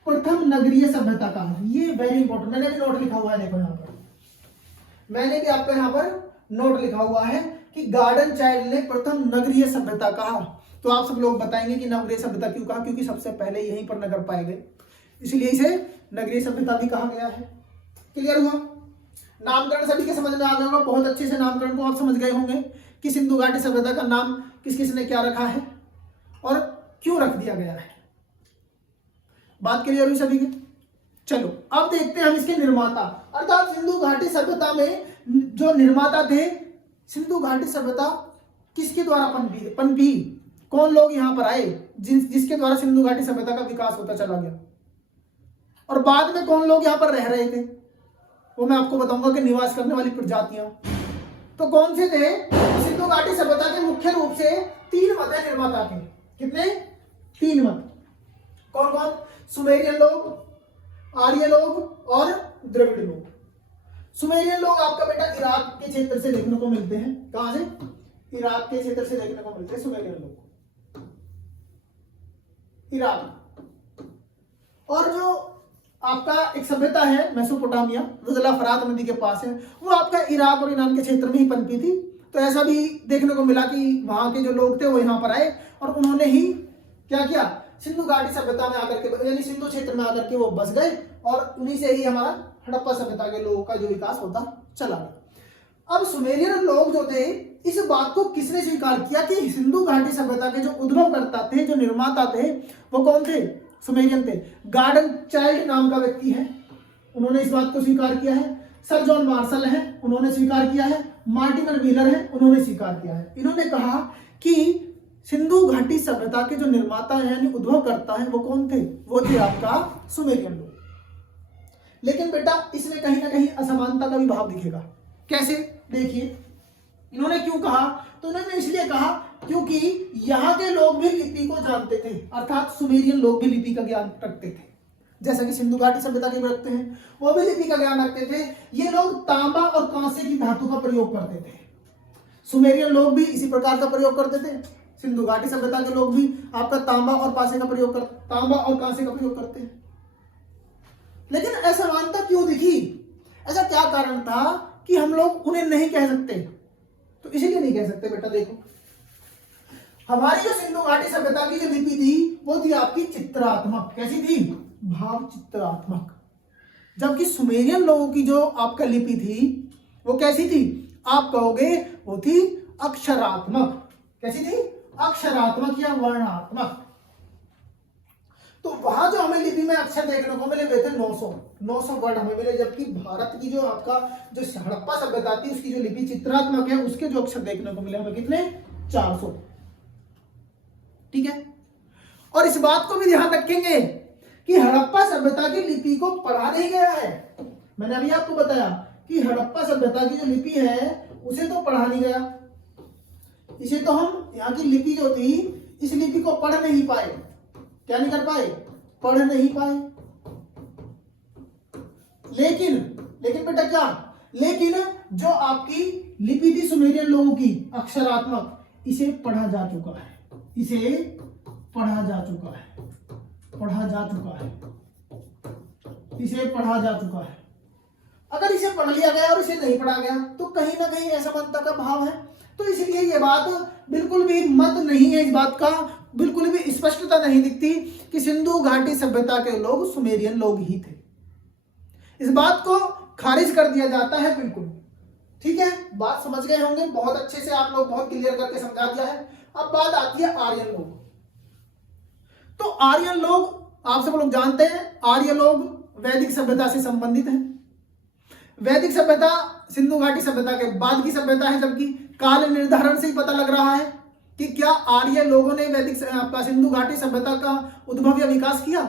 प्रथम नगरीय सभ्यता कहा। ये वेरी इंपॉर्टेंट, मैंने भी नोट लिखा हुआ है, देखो यहाँ पर मैंने भी आपको यहाँ पर नोट लिखा हुआ है कि गार्डन चाइल्ड ने प्रथम नगरीय सभ्यता कहा। तो आप सब लोग बताएंगे कि नगरीय सभ्यता क्यों कहा? क्योंकि सबसे पहले यहीं पर नगर पाए गए, इसलिए इसे नगरीय सभ्यता भी कहा गया है। क्लियर हुआ? नामकरण सभी के समझ में आ गया होगा, बहुत अच्छे से नामकरण को आप समझ गए होंगे कि सिंधु घाटी सभ्यता का नाम किस किस ने क्या रखा है और क्यों रख दिया गया है। बात क्लियर हुई सभी की? चलो अब देखते हैं हम इसके निर्माता, अर्थात सिंधु घाटी सभ्यता में जो निर्माता थे, सिंधु घाटी सभ्यता किसके द्वारा पनपी, कौन लोग यहां पर आए जिसके द्वारा सिंधु घाटी सभ्यता का विकास होता चला गया, और बाद में कौन लोग यहां पर रह रहे थे, वो मैं आपको बताऊंगा कि निवास करने वाली प्रजातियां तो कौन से थे। सिंधु घाटी सभ्यता के मुख्य रूप से 3 मत है निर्माता के। कितने? 3 मत। कौन कौन? सुमेरियन लोग, आर्य लोग और द्रविड़ लोग। सुमेरियन लोग आपका बेटा इराक के क्षेत्र से देखने को मिलते हैं। कहां से? इराक के क्षेत्र से देखने को मिलते हैं सुमेरियन लोग, इराक। और जो आपका एक सभ्यता है मेसोपोटामिया, जो जिला फरात नदी के पास है, वो आपका इराक और ईरान के क्षेत्र में ही पनपी थी। तो ऐसा भी देखने को मिला कि वहां के जो लोग थे वो यहाँ पर आए और उन्होंने ही क्या किया, सिंधु घाटी सभ्यता में आकर के, यानी सिंधु क्षेत्र में आकर के वो बस गए, और उन्हीं से ही हमारा हड़प्पा सभ्यता के लोगों का जो विकास होता चला गया। अब सुमेरियन लोग जो थे, इस बात को किसने स्वीकार किया कि सिंधु घाटी सभ्यता के जो उद्भवकर्ता थे, जो निर्माता थे, वो कौन थे? सुमेरियन थे। गार्डन चाइल्ड नाम का व्यक्ति है, उन्होंने इस बात को स्वीकार किया है। सर जॉन मार्शल है, उन्होंने स्वीकार किया है। मार्टिमर व्हीलर है, उन्होंने स्वीकार किया है। इन्होंने कहा कि सिंधु घाटी सभ्यता के जो निर्माता है यानी उद्भवकर्ता है वो कौन थे? वो थे आपका सुमेरियन लोग। लेकिन बेटा इसमें कहीं ना कहीं असमानता का भी भाव दिखेगा। कैसे? देखिए, इन्होंने क्यों कहा? तो इन्होंने इसलिए कहा क्योंकि यहाँ के लोग भी लिपि को जानते थे, अर्थात सुमेरियन लोग भी लिपि का ज्ञान रखते थे, जैसा कि सिंधु घाटी सभ्यता के रखते हैं, वो भी लिपि का ज्ञान रखते थे। ये लोग तांबा और कांसे की धातु का प्रयोग करते थे। सुमेरियन लोग भी इसी प्रकार का प्रयोग करते थे। सिंधु घाटी सभ्यता के लोग भी आपका तांबा और कांसे का प्रयोग करते हैं। लेकिन असमानता क्यों दिखी? ऐसा क्या कारण था कि हम लोग उन्हें नहीं कह सकते? तो इसीलिए नहीं कह सकते बेटा, देखो हमारी जो सिंधु घाटी सभ्यता की जो लिपि थी वो थी आपकी चित्रात्मक। कैसी थी? भाव चित्रात्मक। जबकि सुमेरियन लोगों की जो आपका लिपि थी वो कैसी थी? आप कहोगे वो थी अक्षरात्मक। कैसी थी? अक्षरात्मक या वर्णात्मक। तो वहां जो हमें लिपि में अक्षर देखने को मिले वे थे 900 वर्ड हमें मिले, जबकि भारत की जो आपका जो हड़प्पा सभ्यता थी उसकी जो लिपि चित्रात्मक है उसके जो अक्षर देखने को मिले हमें कितने? 400। ठीक है। और इस बात को भी ध्यान रखेंगे कि हड़प्पा सभ्यता की लिपि को पढ़ा नहीं गया है। मैंने अभी आपको बताया कि हड़प्पा सभ्यता की जो लिपि है उसे तो पढ़ा नहीं गया, इसे तो हम यहाँ की लिपि जो थी इस लिपि को पढ़ नहीं पाए। क्या नहीं कर पाए? पढ़ नहीं पाए। लेकिन बेटा क्या? लेकिन जो आपकी लिपि थी सुमेरियन लोगों की अक्षरात्मक, इसे पढ़ा जा चुका है। इसे पढ़ा जा चुका है। इसे पढ़ा जा चुका है। अगर इसे पढ़ लिया गया और इसे नहीं पढ़ा गया तो कहीं ना कहीं असमानता का भाव है। तो इसलिए ये बात बिल्कुल भी मत नहीं है, इस बात का बिल्कुल भी स्पष्टता नहीं दिखती कि सिंधु घाटी सभ्यता के लोग सुमेरियन लोग ही थे। इस बात को खारिज कर दिया जाता है बिल्कुल। ठीक है, बात समझ गए होंगे, बहुत अच्छे से आप लोग बहुत क्लियर करके समझा दिया है। अब बात आती है आर्यन लोग। तो आर्यन लोग आप सब लोग जानते हैं, आर्य लोग वैदिक सभ्यता से संबंधित हैं। वैदिक सभ्यता सिंधु घाटी सभ्यता के बाद की सभ्यता है, जबकि काल निर्धारण से ही पता लग रहा है कि क्या आर्य लोगों ने वैदिक आपका सिंधु घाटी सभ्यता का उद्भव या विकास किया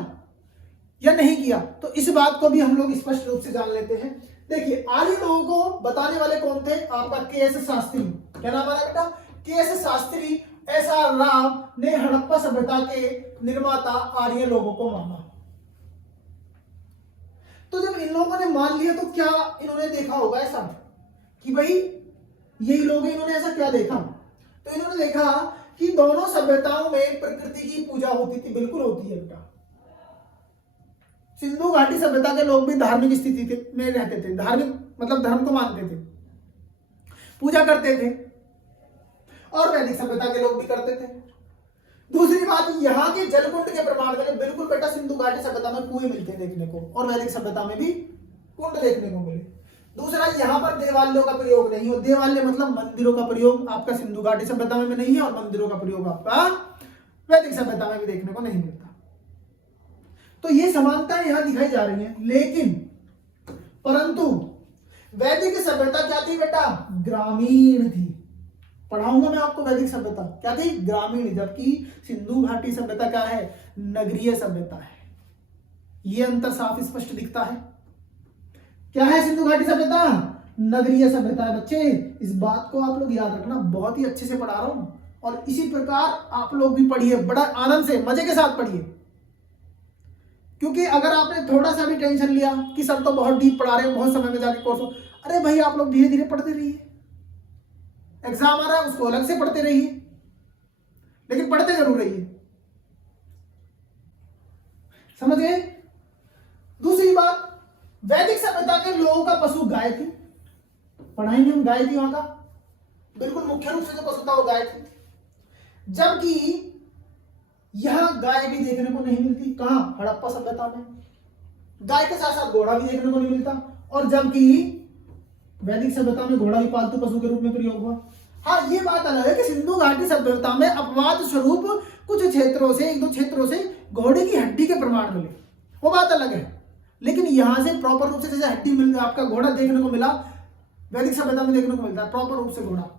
या नहीं किया। तो इस बात को भी हम लोग स्पष्ट रूप से जान लेते हैं। देखिए, आर्य लोगों को बताने वाले कौन थे, आपका के.एस. शास्त्री। क्या नाम है बेटा, के.एस. शास्त्री। एस.आर. राव ने हड़प्पा सभ्यता के निर्माता आर्य लोगों को माना। तो जब इन लोगों ने मान लिया तो क्या इन्होंने देखा होगा ऐसा कि भाई यही लोग, इन्होंने ऐसा क्या देखा, तो इन्होंने देखा कि दोनों सभ्यताओं में प्रकृति की पूजा होती थी। बिल्कुल होती है बेटा। सिंधु घाटी सभ्यता के लोग भी धार्मिक स्थिति में रहते थे, धार्मिक मतलब धर्म को मानते थे, पूजा करते थे, और वैदिक सभ्यता के लोग भी करते थे। दूसरी बात, यहाँ के जलकुंड के प्रमाण मिले। बिल्कुल बेटा, सिंधु घाटी सभ्यता में कुएं मिलते देखने को, और वैदिक सभ्यता में भी कुंड देखने को मिले। दूसरा, यहाँ पर देवालयों का प्रयोग नहीं हो। देवालय मतलब मंदिरों का प्रयोग आपका सिंधु घाटी सभ्यता में नहीं है, और मंदिरों का प्रयोग आपका वैदिक सभ्यता में भी देखने को नहीं मिलता। तो ये समानताएं यहाँ दिखाई जा रही हैं। लेकिन परंतु वैदिक सभ्यता क्या थी बेटा, ग्रामीण थी। पढ़ाऊंगा मैं आपको वैदिक सभ्यता क्या थी, ग्रामीण। जबकि सिंधु घाटी सभ्यता क्या है, नगरीय सभ्यता है। ये अंतर साफ स्पष्ट दिखता है। क्या है सिंधु घाटी सभ्यता, नगरीय सभ्यता है। बच्चे इस बात को आप लोग याद रखना, बहुत ही अच्छे से पढ़ा रहा हूं, और इसी प्रकार आप लोग भी पढ़िए, बड़ा आनंद से मजे के साथ पढ़िए। क्योंकि अगर आपने थोड़ा सा भी टेंशन लिया कि सर तो बहुत डीप पढ़ा रहे हैं, बहुत समय में जाके कोर्स हो, अरे भाई आप लोग धीरे धीरे पढ़ते रहिए। एग्जाम आ रहा है उसको अलग से पढ़ते रहिए, लेकिन पढ़ते जरूर रहिए। समझ गए। दूसरी बात, वैदिक सभ्यता के लोगों का पशु गाय थी। पढ़ाई में हम गाय थी वहां का, बिल्कुल मुख्य रूप से जो पशु था वो गाय थी। जबकि यहां गाय भी देखने को नहीं मिलती। कहां, हड़प्पा सभ्यता में गाय के साथ साथ घोड़ा भी देखने को नहीं मिलता। और जबकि वैदिक सभ्यता में घोड़ा भी पालतू पशु के रूप में प्रयोग हुआ। हाँ, ये बात अलग है कि सिंधु घाटी सभ्यता में अपवाद स्वरूप कुछ क्षेत्रों से, एक दो क्षेत्रों से घोड़े की हड्डी के प्रमाण मिले, वो बात अलग है। लेकिन यहां से प्रॉपर रूप से जैसे हड्डी मिल आपका घोड़ा देखने को मिला, वैदिक सभ्यता में देखने को मिलता है प्रॉपर रूप से घोड़ा।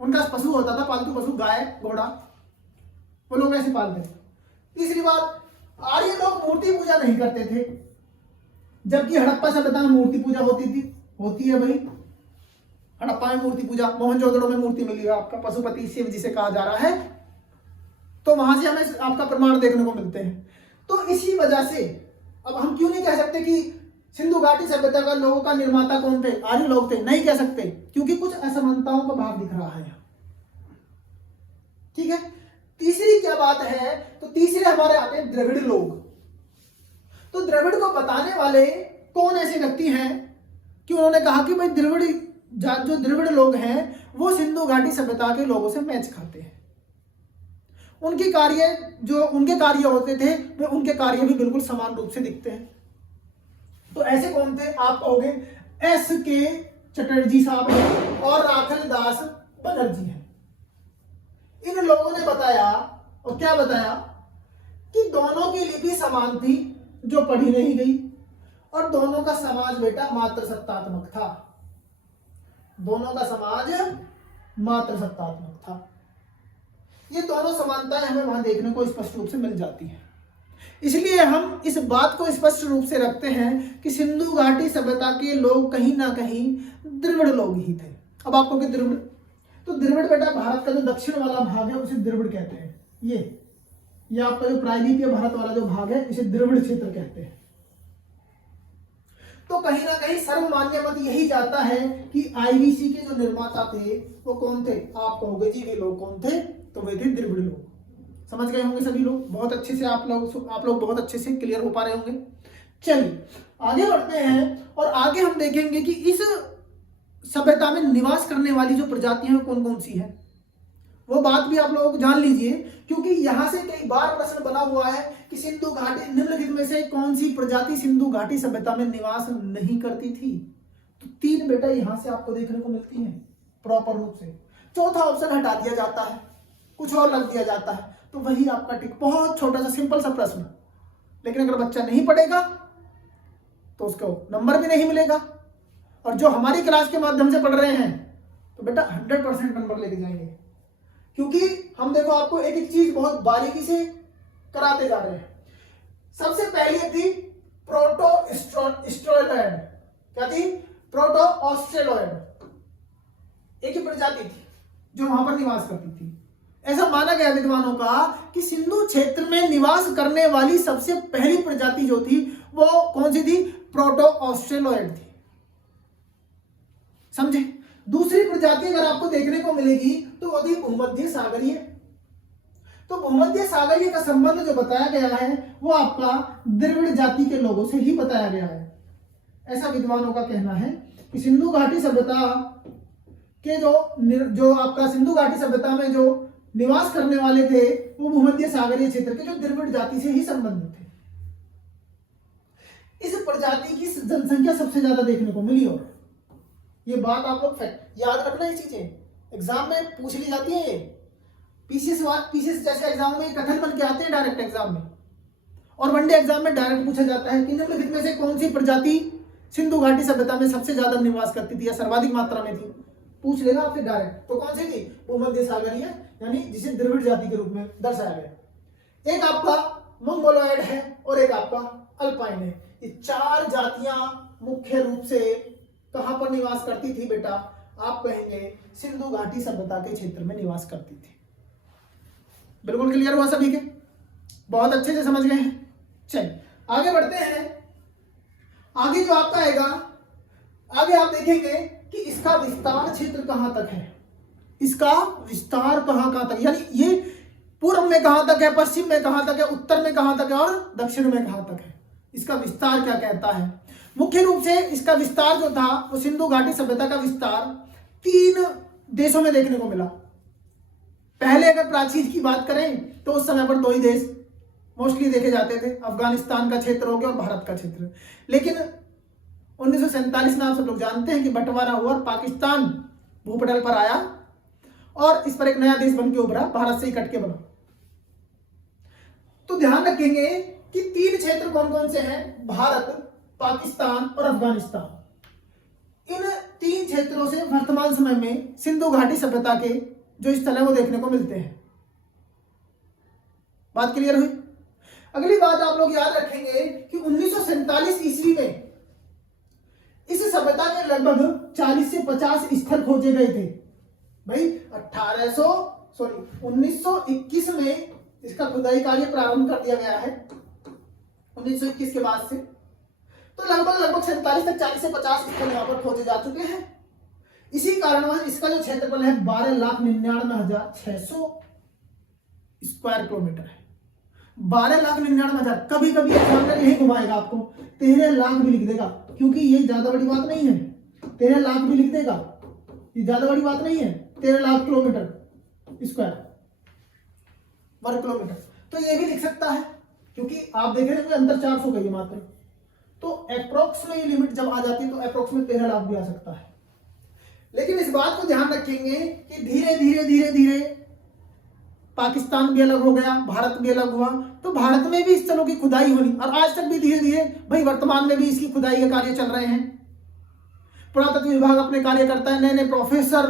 उनका पशु होता था पालतू पशु, गाय घोड़ा, वो लोग ऐसे पालते थे। तीसरी बात, आर्य लोग मूर्ति पूजा नहीं करते थे, जबकि हड़प्पा सभ्यता में मूर्ति पूजा होती है भाई। हड़प्पा में मूर्ति पूजा, मोहनजोदड़ो में मूर्ति मिली है आपका, पशुपति शिव जिसे कहा जा रहा है, तो वहां से हमें आपका प्रमाण देखने को मिलते हैं। तो इसी वजह से अब हम क्यों नहीं कह सकते कि सिंधु घाटी सभ्यता का लोगों का निर्माता कौन थे, आर्य लोग थे, नहीं कह सकते, क्योंकि कुछ असमानताओं का भाव दिख रहा है। ठीक है। तीसरी क्या बात है, तो तीसरे हमारे आते हैं द्रविड़ लोग। तो द्रविड़ को बताने वाले कौन ऐसे व्यक्ति हैं कि उन्होंने कहा कि भाई जो द्रविड़ लोग हैं वो सिंधु घाटी सभ्यता के लोगों से मैच खाते हैं। उनके कार्य होते थे वे उनके कार्य भी बिल्कुल समान रूप से दिखते हैं। तो ऐसे कौन थे, आप कहोगे S.K. चटर्जी साहब हैं और राखल दास बनर्जी हैं। इन लोगों ने बताया, और क्या बताया, कि दोनों की लिपि समान थी जो पढ़ी नहीं गई, और दोनों का समाज बेटा मात्र सत्तात्मक था। दोनों का समाज मात्र सत्तात्मक था। ये दोनों समानताएं हमें वहां देखने को स्पष्ट रूप से मिल जाती हैं। इसलिए हम इस बात को स्पष्ट रूप से रखते हैं कि सिंधु घाटी सभ्यता के लोग कहीं ना कहीं द्रविड़ लोग ही थे। अब आपको कि द्रविड़, तो द्रविड़ बेटा भारत का जो दक्षिण वाला भाग है उसे द्रविड़ कहते हैं। ये आपका जो प्रायद्वीपीय भारत वाला जो भाग है इसे द्रविड़ क्षेत्र कहते हैं। तो कहीं ना कहीं सर्वमान्य मत यही जाता है कि आईवीसी के जो निर्माता थे वो कौन थे, आप कहोगे जी वे लोग कौन थे, तो वे थे द्रविड़ लोग। समझ गए होंगे सभी लोग, बहुत अच्छे से आप लोग बहुत अच्छे से क्लियर हो पा रहे होंगे। चलिए आगे बढ़ते हैं, और आगे हम देखेंगे कि इस सभ्यता में निवास करने वाली जो प्रजातियां कौन कौन सी हैं। वो बात भी आप लोगों को जान लीजिए, क्योंकि यहां से कई बार प्रश्न बना हुआ है कि सिंधु घाटी निम्नलिखित में से कौन सी प्रजाति सिंधु घाटी सभ्यता में निवास नहीं करती थी। तो 3 बेटा यहां से आपको देखने को मिलती हैं प्रॉपर रूप से। चौथा ऑप्शन हटा दिया जाता है, कुछ और लग दिया जाता है, तो वही आपका टिक। बहुत छोटा सा सिंपल सा प्रश्न, लेकिन अगर बच्चा नहीं पढ़ेगा तो उसको नंबर भी नहीं मिलेगा। और जो हमारी क्लास के माध्यम से पढ़ रहे हैं तो बेटा 100% नंबर लेके जाएंगे, क्योंकि हम देखो आपको एक एक चीज बहुत बारीकी से कराते जा रहे हैं। सबसे पहली थी प्रोटोस्ट्रोलॉयड। क्या थी? Proto Australoid. एक ही प्रजाति थी जो वहां पर निवास करती थी। ऐसा माना गया विद्वानों का कि सिंधु क्षेत्र में निवास करने वाली सबसे पहली प्रजाति जो थी वो कौन सी थी? प्रोटो ऑस्ट्रेलॉयड थी। समझे? दूसरी प्रजाति अगर आपको देखने को मिलेगी तो वो थी भूमध्य सागरीय। तो भूमध्य सागरीय का संबंध जो बताया गया है वो आपका द्रविड़ जाति के लोगों से ही बताया गया है। ऐसा विद्वानों का कहना है कि सिंधु घाटी सभ्यता के जो आपका सिंधु घाटी सभ्यता में जो निवास करने वाले थे वो भूमध्य सागरीय क्षेत्र के जो द्रविड़ जाति से ही संबंधित थे। इस प्रजाति की जनसंख्या सबसे ज्यादा देखने को मिली। और ये बात आप लोग फैक्ट याद रखना, ये चीजें एग्जाम में पूछ ली जाती है। पीसीएस जैसे एग्जाम में कथन बन के आते हैं डायरेक्ट एग्जाम में, और वनडे एग्जाम में डायरेक्ट पूछा जाता है कि निम्नलिखित में से कौन सी प्रजाति सिंधु घाटी सभ्यता में सबसे ज्यादा निवास करती थी या सर्वाधिक मात्रा में थी। पूछ लेगा आपसे डायरेक्ट। तो कौन सी थी? भूमध्य सागरीय, यानी जिसे द्रविड़ जाति के रूप में दर्शाया गया। एक आपका मंगोलॉयड है और एक आपका अल्पाइन है। ये 4 जातियां मुख्य रूप से कहां पर निवास करती थी बेटा? आप कहेंगे सिंधु घाटी सभ्यता के क्षेत्र में निवास करती थी। बिल्कुल क्लियर हुआ सभी के? बहुत अच्छे से समझ गए हैं। चलिए आगे बढ़ते हैं। आगे जो आपका आएगा, आगे आप देखेंगे कि इसका विस्तार क्षेत्र कहां तक है। इसका विस्तार कहां तक, यानी ये पूर्व में कहां तक है, पश्चिम में कहां तक है, उत्तर में कहां तक है और दक्षिण में कहां तक है। इसका विस्तार क्या कहता है? मुख्य रूप से इसका विस्तार जो था वो सिंधु घाटी सभ्यता का विस्तार 3 देशों में देखने को मिला। पहले अगर प्राचीन की बात करें तो उस समय पर 2 ही देश मोस्टली देखे जाते थे, अफगानिस्तान का क्षेत्र हो गया और भारत का क्षेत्र। लेकिन 1947 में आप सब लोग जानते हैं कि बंटवारा हुआ और पाकिस्तान भूपटल पर आया और इस पर एक नया देश बन के उभरा, भारत से ही कट के बना। तो ध्यान रखेंगे कि 3 क्षेत्र कौन कौन से हैं? भारत, पाकिस्तान और अफगानिस्तान। इन 3 क्षेत्रों से वर्तमान समय में सिंधु घाटी सभ्यता के जो स्थल है वो देखने को मिलते हैं। बात क्लियर हुई? अगली बात आप लोग याद रखेंगे कि 1947 ईस्वी में इस सभ्यता के लगभग 40 से 50 स्थल खोजे गए थे। भाई 1921 में इसका खुदाई कार्य प्रारंभ कर दिया गया है, 1921 के बाद से। तो लगभग 47 तक 40 से 50 स्थल यहाँ पर खोजे जा चुके हैं। इसी कारणवश इसका जो क्षेत्रफल है 12,99,600 स्क्वायर किलोमीटर है। 12,99,000। कभी कभी एग्जामिनर यही घुमाएगा आपको, 13 लाख भी लिख देगा, क्योंकि ये ज्यादा बड़ी बात नहीं है। 13 लाख भी लिख देगा, ये ज्यादा बड़ी बात नहीं है। 13 लाख किलोमीटर स्क्वायर वर्ग किलोमीटर। तो ये भी लिख सकता है, क्योंकि आप देख रहे हैं अंतर 400 का ही मात्र। तो अप्रोक्स में ये लिमिट जब आ जाती है तो अप्रोक्स में 13 लाख भी आ सकता है। लेकिन इस बात को ध्यान रखेंगे कि धीरे धीरे पाकिस्तान भी अलग हो गया, भारत भी अलग हुआ, तो भारत में भी इस स्थलों की खुदाई होनी, और आज तक भी धीरे धीरे भाई वर्तमान में भी इसकी खुदाई के कार्य चल रहे हैं। पुरातत्व विभाग अपने कार्य करता है, नए नए प्रोफेसर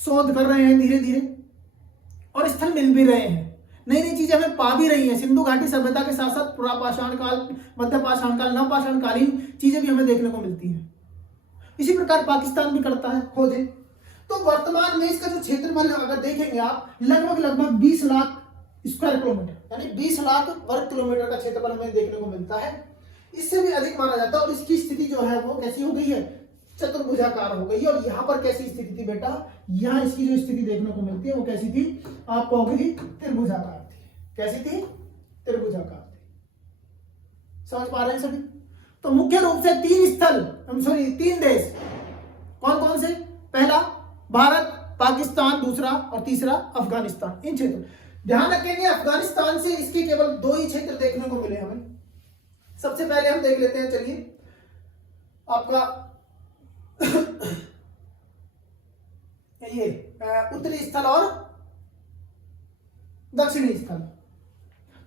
शोध कर रहे हैं धीरे धीरे, और स्थल मिल भी रहे हैं, नई नई चीजें हमें पा भी रही हैं। सिंधु घाटी सभ्यता के साथ साथ पुरापाषाण काल, मध्य पाषाण काल, नवपाषाण कालीन चीजें भी हमें देखने को मिलती हैं। इसी प्रकार पाकिस्तान भी करता है खोजे। तो वर्तमान में इसका जो क्षेत्रफल अगर देखेंगे आप, लगभग 20 लाख स्क्वायर किलोमीटर, यानी 20 लाख वर्ग किलोमीटर का क्षेत्रफल हमें देखने को मिलता है। इससे भी अधिक माना जाता है। और इसकी स्थिति जो है वो कैसी हो गई है? चतुर्भुजाकार हो गई है। और यहाँ पर कैसी स्थिति थी बेटा? यहाँ इसकी जो स्थिति देखने को मिलती है वो कैसी थी? आपको होगी त्रिभुजाकार थी। कैसी थी? त्रिभुजाकार थी। समझ पा रहे हैं सभी? तो मुख्य रूप से 3 देश कौन कौन से? पहला भारत, पाकिस्तान दूसरा और तीसरा अफगानिस्तान। इन क्षेत्र ध्यान रखेंगे, अफगानिस्तान से इसके केवल 2 ही क्षेत्र देखने को मिले हमें। सबसे पहले हम देख लेते हैं, चलिए आपका ये उत्तरी स्थल और दक्षिणी स्थल।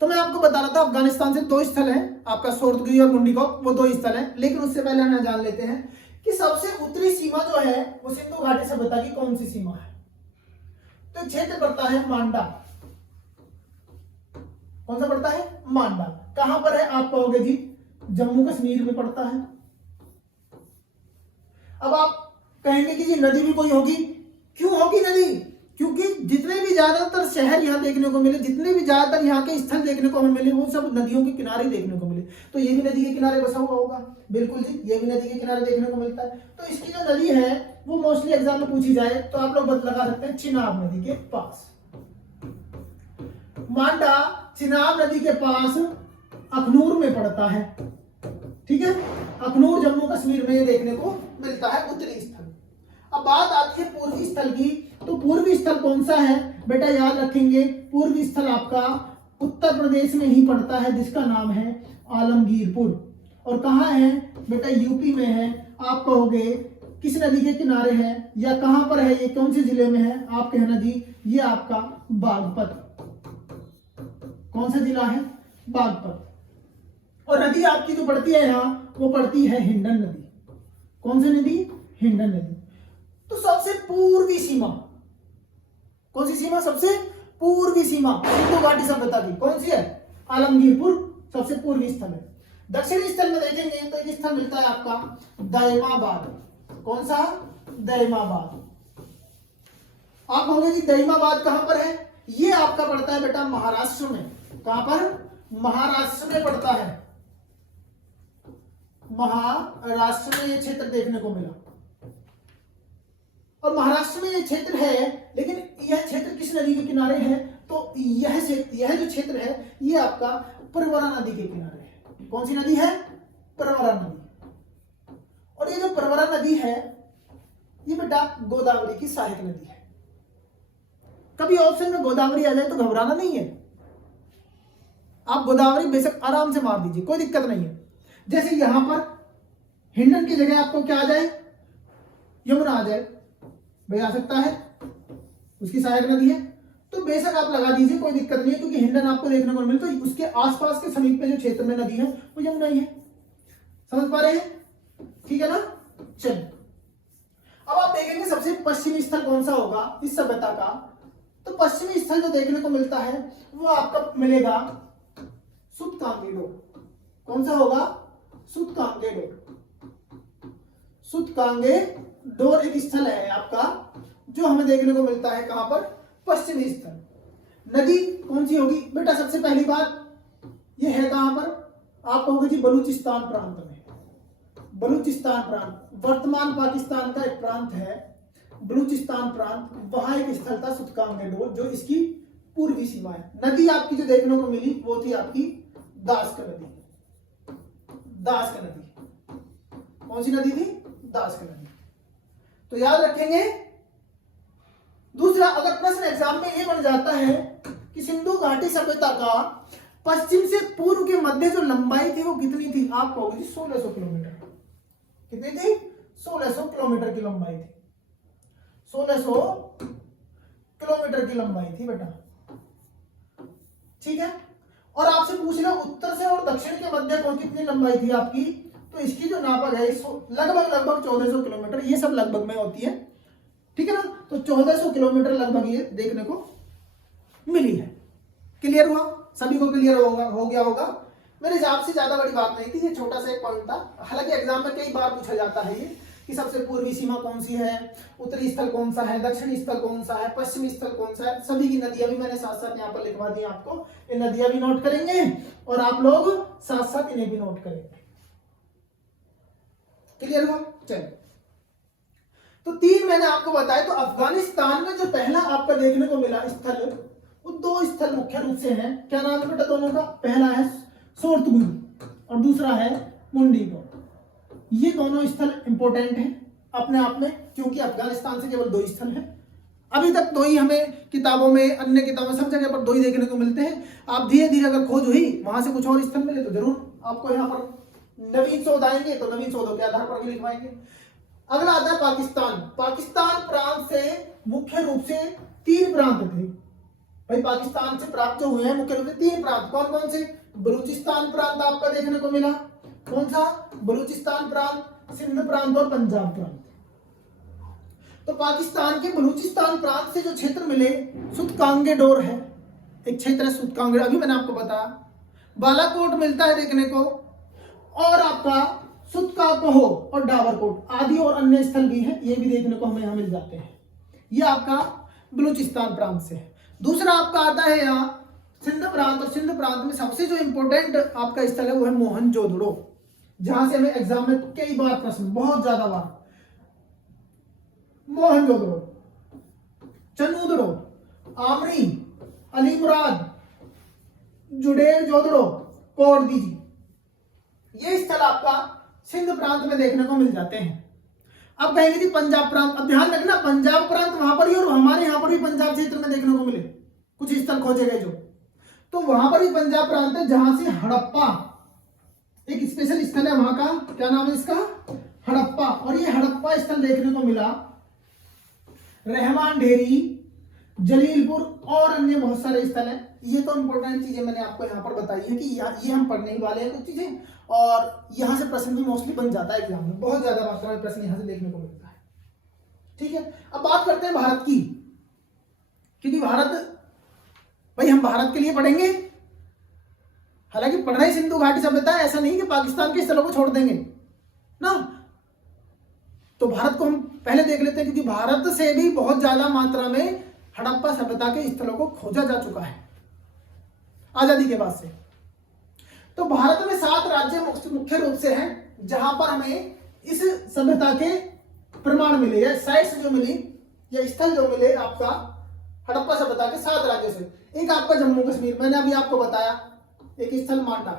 तो मैं आपको बता रहा था अफगानिस्तान से 2 स्थल हैं, आपका सोर्तगुई और मुंडीकॉक, वो 2 स्थल हैं। लेकिन उससे पहले हम जान लेते हैं कि सबसे उत्तरी सीमा जो है वो सिंधु घाटी सभ्यता की कौन सी सीमा है। तो क्षेत्र पड़ता है मांडा। कौन सा पड़ता है? मांडा। कहां पर है? आप कहोगे जी जम्मू कश्मीर में पड़ता है। अब आप कहेंगे कि जी नदी भी कोई होगी। क्यों होगी नदी? क्योंकि जितने भी ज्यादातर शहर यहाँ देखने को मिले, जितने भी ज्यादातर यहाँ के स्थल देखने को हमें मिले, वो सब नदियों के किनारे देखने को मिले। तो ये भी नदी के किनारे बसा हुआ होगा। बिल्कुल जी, ये भी नदी के किनारे देखने को मिलता है। तो इसकी जो नदी है वो मोस्टली एग्जाम में पूछी जाए तो आप लोग लगा सकते हैं चिनाब नदी के पास। मांडा चिनाब नदी के पास अखनूर में पड़ता है। ठीक है, अखनूर जम्मू कश्मीर में देखने को मिलता है उत्तरी स्थल। अब बात आती है पूर्वी स्थल की। तो पूर्वी स्थल कौन सा है बेटा? याद रखेंगे, पूर्वी स्थल आपका उत्तर प्रदेश में ही पड़ता है, जिसका नाम है आलमगीरपुर। और कहाँ है बेटा? यूपी में है। आप कहोगे किस नदी के किनारे है या कहां पर है, ये कौन से जिले में है? आप कहना जी ये आपका बागपत। कौन सा जिला है? बागपत। और नदी आपकी जो पड़ती है यहाँ वो पड़ती है हिंडन नदी। कौन सी नदी? हिंडन नदी। तो सबसे पूर्वी सीमा कौन सी सीमा? सबसे पूर्वी सीमा सिंधु घाटी सभ्यता की कौन सी है? आलमगीरपुर सबसे पूर्वी स्थल है। दक्षिणी स्थल में देखेंगे तो एक स्थल मिलता है आपका दैमाबाद। कौन सा? दैमाबाद। आप कहोगे जी दैमाबाद कहां पर है? ये आपका पड़ता है बेटा महाराष्ट्र में। कहां पर? महाराष्ट्र में पड़ता है। महाराष्ट्र में ये क्षेत्र देखने को मिला। और महाराष्ट्र में ये क्षेत्र है, लेकिन यह क्षेत्र किस नदी के किनारे है? तो यह जो क्षेत्र है ये आपका प्रवरा नदी के किनारे है। कौन सी नदी है? प्रवरा नदी। और ये जो प्रवरा नदी है ये बेटा गोदावरी की सहायक नदी है। कभी ऑप्शन में गोदावरी आ जाए तो घबराना नहीं है। आप गोदावरी बेशक आराम से मार दीजिए, कोई दिक्कत नहीं है। जैसे यहां पर हिंडन की जगह आपको क्या आ जाए? यमुना आ जाए, भाई आ सकता है, उसकी सहायक नदी है। तो बेशक आप लगा दीजिए, कोई दिक्कत नहीं है, क्योंकि हिंडन आपको देखने को मिलता है। तो उसके आसपास के समीप में जो क्षेत्र में नदी है वो यमुना ही है। समझ पा रहे हैं? ठीक है ना? चलिए अब आप देखेंगे सबसे पश्चिमी स्थल कौन सा होगा इस सभ्यता का। तो पश्चिमी स्थल जो देखने को मिलता है वो आपका मिलेगा सुतकांगेडो। कौन सा होगा? सुतकांगेडो। सुतकांगेडोर एक स्थल है आपका जो हमें देखने को मिलता है कहां पर? पश्चिमी स्थल। नदी कौन सी होगी बेटा? सबसे पहली बात ये है कहां पर? आप कहोगे जी बलूचिस्तान प्रांत में। बलूचिस्तान प्रांत वर्तमान पाकिस्तान का एक प्रांत है, बलूचिस्तान प्रांत। वहां एक स्थल था सुतकांगेडोर जो इसकी पूर्वी सीमा है। नदी आपकी जो देखने को मिली वो थी आपकी दास्क नदी। दास्क नदी कौन सी नदी थी? दास्क नदी। तो याद रखेंगे। दूसरा, अगर प्रश्न एग्जाम में ये बन जाता है कि सिंधु घाटी सभ्यता का पश्चिम से पूर्व के मध्य जो लंबाई थी वो कितनी थी? आप कहोगे 1600 किलोमीटर। कितनी थी? 1600 किलोमीटर की लंबाई थी। 1600 किलोमीटर की लंबाई थी बेटा। ठीक है। और आपसे पूछ रहे उत्तर से और दक्षिण के मध्य कौन कितनी लंबाई थी आपकी? तो इसकी जो नापा है लगभग 1400 किलोमीटर। ये सब लगभग में होती है। ठीक है ना? तो 1400 किलोमीटर लगभग ये देखने को मिली है। क्लियर हुआ? सभी को क्लियर हो गया होगा। मेरे हिसाब से ज्यादा बड़ी बात नहीं थी, ये छोटा सा एक पॉइंट था। हालांकि एग्जाम में कई बार पूछा जाता है ये कि सबसे पूर्वी सीमा कौन सी है, उत्तरी स्थल कौन सा है, दक्षिणी स्थल कौन सा है, पश्चिमी स्थल कौन सा है। सभी की नदियां भी मैंने साथ साथ यहाँ पर लिखवा दी आपको। ये नदियां भी नोट करेंगे और आप लोग साथ साथ इन्हें भी नोट करेंगे। क्लियर हुआ? चलिए, तो 3 मैंने आपको बताया। तो अफगानिस्तान में जो पहला आपका देखने को मिला स्थल, वो 2 स्थल मुख्य रूप से हैं। क्या नाम है बेटा दोनों का? पहला है सोर्तगुई और दूसरा है मुंडीगो। ये दोनों स्थल इंपॉर्टेंट हैं अपने आप में, क्योंकि अफगानिस्तान से केवल 2 स्थल हैं। अभी तक दो ही हमें किताबों में, अन्य किताबों में, सब जगह पर दो ही देखने को मिलते हैं। आप धीरे धीरे अगर खोज हुई वहां से कुछ और स्थल मिले तो जरूर आपको यहाँ पर नवीन शोध आएंगे, तो नवीन शोधों के आधार पर भी लिखवाएंगे। अगला आता है पाकिस्तान। पाकिस्तान प्रांत से मुख्य रूप से 3 प्रांत थे भाई। पाकिस्तान से प्राप्त जो हुए हैं मुख्य रूप से 3 प्रांत। कौन कौन से? बलूचिस्तान प्रांत आपका देखने को मिला। कौन सा? बलूचिस्तान प्रांत, सिंध प्रांत और पंजाब प्रांत। तो पाकिस्तान के बलूचिस्तान प्रांत से जो क्षेत्र मिले, सुतकांगेडोर है एक क्षेत्र है, सुतकांगेडोर, अभी मैंने आपको बताया। बालाकोट मिलता है देखने को, और आपका सुतकाकोहो और डाबरकोट आदि और अन्य स्थल भी हैं, ये भी देखने को हमें यहाँ मिल जाते हैं। ये आपका बलूचिस्तान प्रांत से है। दूसरा आपका आता है यहाँ सिंध प्रांत, और सिंध प्रांत में सबसे जो इंपॉर्टेंट आपका स्थल है वो है मोहनजोदड़ो, जहां से हमें एग्जाम में कई बार प्रश्न, बहुत ज्यादा बार, मोहनजोदड़ो, चनूदड़ो, आमरी, अलीमुराद, जुडेर जोदड़ो, कोटदीजी, ये स्थल आपका सिंध प्रांत में देखने को मिल जाते हैं। अब कहेंगे जी पंजाब प्रांत, अब ध्यान रखना पंजाब प्रांत वहां पर ही और हमारे यहां पर भी पंजाब क्षेत्र में देखने को मिले, कुछ स्थल खोजे गए जो, तो वहां पर भी पंजाब प्रांत है, जहां से हड़प्पा एक स्पेशल स्थल है वहां का, क्या नाम है इसका? हड़प्पा। और ये हड़प्पा स्थल देखने को मिला रहमान ढेरी, जलीलपुर और अन्य बहुत सारे स्थल हैं। ये तो इंपॉर्टेंट चीजें मैंने आपको यहाँ पर बताई है कि ये हम पढ़ने ही वाले हैं कुछ चीजें, और यहाँ से प्रश्न भी मोस्टली बन जाता है एग्जाम में, बहुत ज्यादा मात्रा में प्रश्न यहाँ से देखने को मिलता है। ठीक है, अब बात करते हैं भारत की, क्योंकि भारत, भाई हम भारत के लिए पढ़ेंगे, हालांकि पढ़ रहे सिंधु घाटी सभ्यता है, ऐसा नहीं कि पाकिस्तान के स्थलों को छोड़ देंगे ना। तो भारत को हम पहले देख लेते हैं, क्योंकि भारत से भी बहुत ज्यादा मात्रा में हड़प्पा सभ्यता के स्थलों को खोजा जा चुका है आजादी के बाद से। तो भारत में 7 राज्य मुख्य रूप से हैं जहां पर हमें इस सभ्यता के प्रमाण मिले, या साइट्स जो मिली, या स्थल जो मिले आपका हड़प्पा सभ्यता के 7 राज्यों से। एक आपका जम्मू कश्मीर, मैंने अभी आपको बताया, एक स्थल मांडा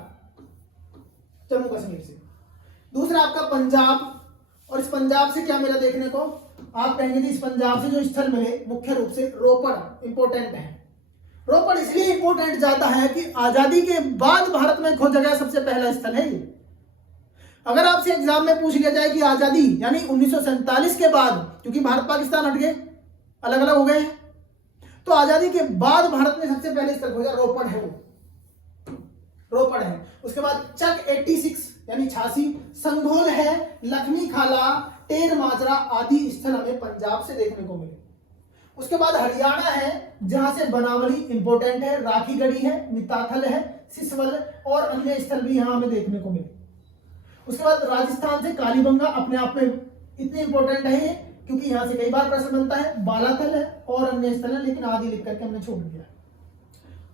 जम्मू कश्मीर से। दूसरा आपका पंजाब, और इस पंजाब से क्या मिला देखने को? आप कहेंगे इस पंजाब से जो स्थल मिले मुख्य रूप से रोपड़ इंपॉर्टेंट है। रोपड़ इसलिए इंपॉर्टेंट जाता है कि आजादी के बाद भारत में खोजा गया सबसे पहला स्थल है ये। अगर आपसे एग्जाम में पूछ लिया जाए कि आजादी यानी 1947 के बाद, क्योंकि भारत पाकिस्तान हट गए, अलग अलग हो गए, तो आजादी के बाद भारत में सबसे पहले स्थल खोजा रोपड़ है, वो रोपड़ है। उसके बाद चक 86 यानी 86, संघोल है, लखनी खाला, टेर माजरा आदि स्थल हमें पंजाब से देखने को मिले। उसके बाद हरियाणा है, जहां से बनावली इंपॉर्टेंट है, राखीगढ़ी है, मिताथल है, सिसवल और अन्य स्थल भी यहां हमें देखने को मिले। उसके बाद राजस्थान से कालीबंगा अपने आप में इतनी इंपॉर्टेंट है ये, क्योंकि यहां से कई बार प्रश्न बनता है। बालाथल है और अन्य स्थल है, लेकिन आदि लिख करके हमने छोड़ दिया।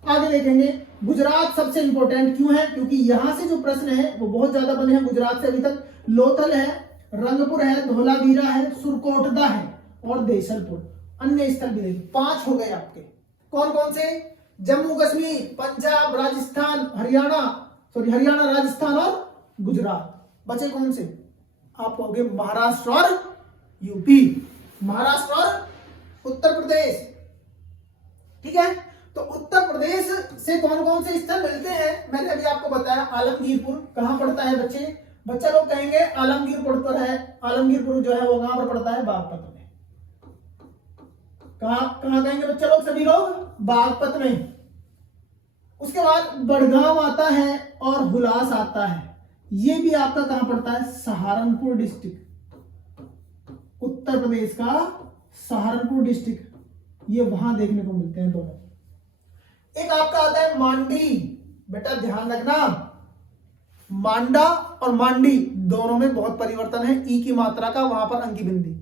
आगे देखेंगे गुजरात सबसे इंपॉर्टेंट क्यों है, क्योंकि यहां से जो प्रश्न है वो बहुत ज्यादा बने हैं गुजरात से अभी तक। लोथल है, रंगपुर है, धोलावीरा है, सुरकोटदा है और देसलपुर। अन्य स्थल भी देखिए 5 हो गए आपके। कौन कौन से? जम्मू कश्मीर, पंजाब, राजस्थान, हरियाणा, राजस्थान और गुजरात। बचे कौन से? आप कहोगे महाराष्ट्र और यूपी, महाराष्ट्र और उत्तर प्रदेश। ठीक है, तो उत्तर प्रदेश से कौन कौन से स्थल मिलते हैं मैंने अभी आपको बताया। आलमगीरपुर कहां पड़ता है बच्चे लोग कहेंगे आलमगीरपुर पर है, आलमगीरपुर जो है वो कहां पर पड़ता है? बागपत में। कहां कहेंगे बच्चे लोग? सभी लोग बागपत में। उसके बाद बड़गांव आता है और हुलास आता है, ये भी आपका कहां पड़ता है? सहारनपुर डिस्ट्रिक्ट, उत्तर प्रदेश का सहारनपुर डिस्ट्रिक्ट, ये वहां देखने को मिलते हैं दोनों। एक आपका आता है मांडी, बेटा ध्यान रखना, मांडा और मांडी दोनों में बहुत परिवर्तन है, ई की मात्रा का, वहां पर अंकी बिंदी।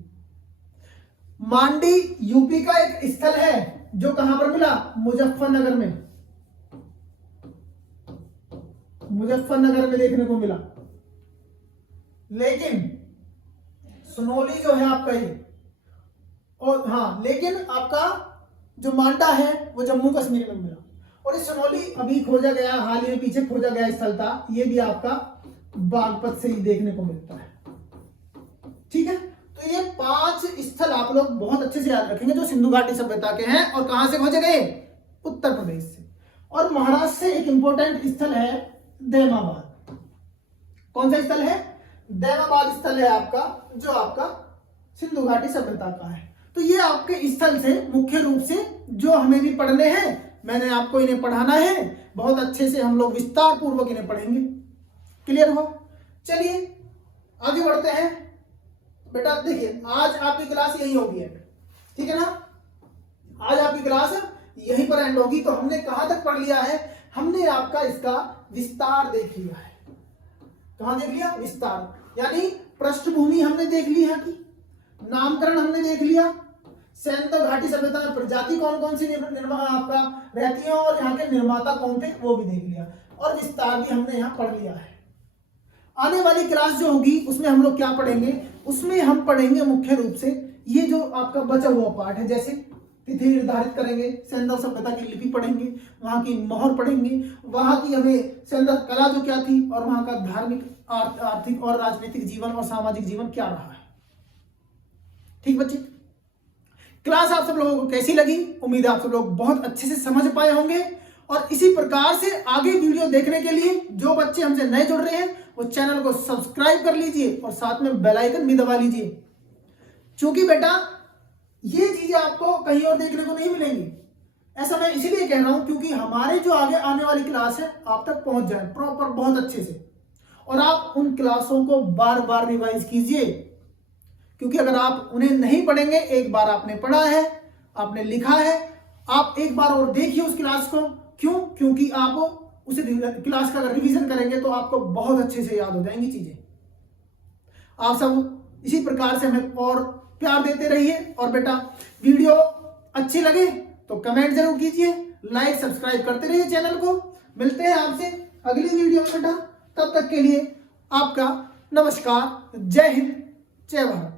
मांडी यूपी का एक स्थल है जो कहां पर मिला? मुजफ्फरनगर में, मुजफ्फरनगर में देखने को मिला। लेकिन सुनोली जो है आपका ये, और हाँ, लेकिन आपका जो मांडा है वो जम्मू कश्मीर में मिला। और ये सुनोली अभी खोजा गया, हाल ही में पीछे खोजा गया स्थल था, ये भी आपका बागपत से ही देखने को मिलता है। ठीक है, तो तो ये 5 स्थल आप लोग बहुत अच्छे से याद रखेंगे जो सिंधु घाटी सभ्यता के हैं और कहां से खोजे गए, उत्तर प्रदेश से। और महाराष्ट्र से एक इंपॉर्टेंट स्थल है दैमाबाद। कौन सा स्थल है, दैमाबाद स्थल है आपका, जो आपका सिंधु घाटी सभ्यता का है। तो ये आपके स्थल से मुख्य रूप से जो हमें भी पढ़ने हैं, मैंने आपको इन्हें पढ़ाना है, बहुत अच्छे से हम लोग विस्तार पूर्वक इन्हें पढ़ेंगे। क्लियर हो? चलिए आगे बढ़ते हैं। बेटा देखिए, आज आपकी क्लास यही होगी, ठीक है ना, आज आपकी क्लास यहीं पर एंड होगी। तो हमने कहां तक पढ़ लिया है, हमने आपका इसका विस्तार देख लिया है। कहां देख लिया, विस्तार, यानी पृष्ठभूमि हमने देख ली है, कि नामकरण हमने देख लिया, सिंधु घाटी सभ्यता में प्रजाति कौन कौन सी आपका रहती है और यहाँ के निर्माता कौन थे वो भी देख लिया, और विस्तार भी हमने यहाँ पढ़ लिया है। आने वाली क्लास जो होगी उसमें हम लोग क्या पढ़ेंगे, उसमें हम पढ़ेंगे मुख्य रूप से ये जो आपका बचा हुआ पार्ट है, जैसे तिथि निर्धारित करेंगे, सिंधु सभ्यता की लिपि पढ़ेंगे, वहां की मोहर पढ़ेंगे, वहां की हमें सिंधु कला जो क्या थी, और वहां का धार्मिक, आर्थिक और राजनीतिक जीवन और सामाजिक जीवन क्या रहा है। ठीक बच्चे, क्लास आप सब लोगों को कैसी लगी, उम्मीद है आप सब लोग बहुत अच्छे से समझ पाए होंगे। और इसी प्रकार से आगे वीडियो देखने के लिए जो बच्चे हमसे नए जुड़ रहे हैं वो चैनल को सब्सक्राइब कर लीजिए और साथ में बेल आइकन भी दबा लीजिए, क्योंकि बेटा ये चीजें आपको कहीं और देखने को नहीं मिलेंगी। ऐसा मैं इसलिए कह रहा हूं क्योंकि हमारे जो आगे आने वाली क्लास है आप तक पहुंच जाए प्रॉपर बहुत अच्छे से, और आप उन क्लासों को बार बार रिवाइज कीजिए, क्योंकि अगर आप उन्हें नहीं पढ़ेंगे, एक बार आपने पढ़ा है, आपने लिखा है, आप एक बार और देखिए उस क्लास को। क्यों? क्योंकि आप उसे क्लास का अगर रिवीजन करेंगे तो आपको बहुत अच्छे से याद हो जाएंगी चीजें। आप सब इसी प्रकार से हमें और प्यार देते रहिए, और बेटा वीडियो अच्छी लगे तो कमेंट जरूर कीजिए, लाइक सब्सक्राइब करते रहिए चैनल को। मिलते हैं आपसे अगली वीडियो में बेटा, तब तक के लिए आपका नमस्कार, जय हिंद, जय भारत।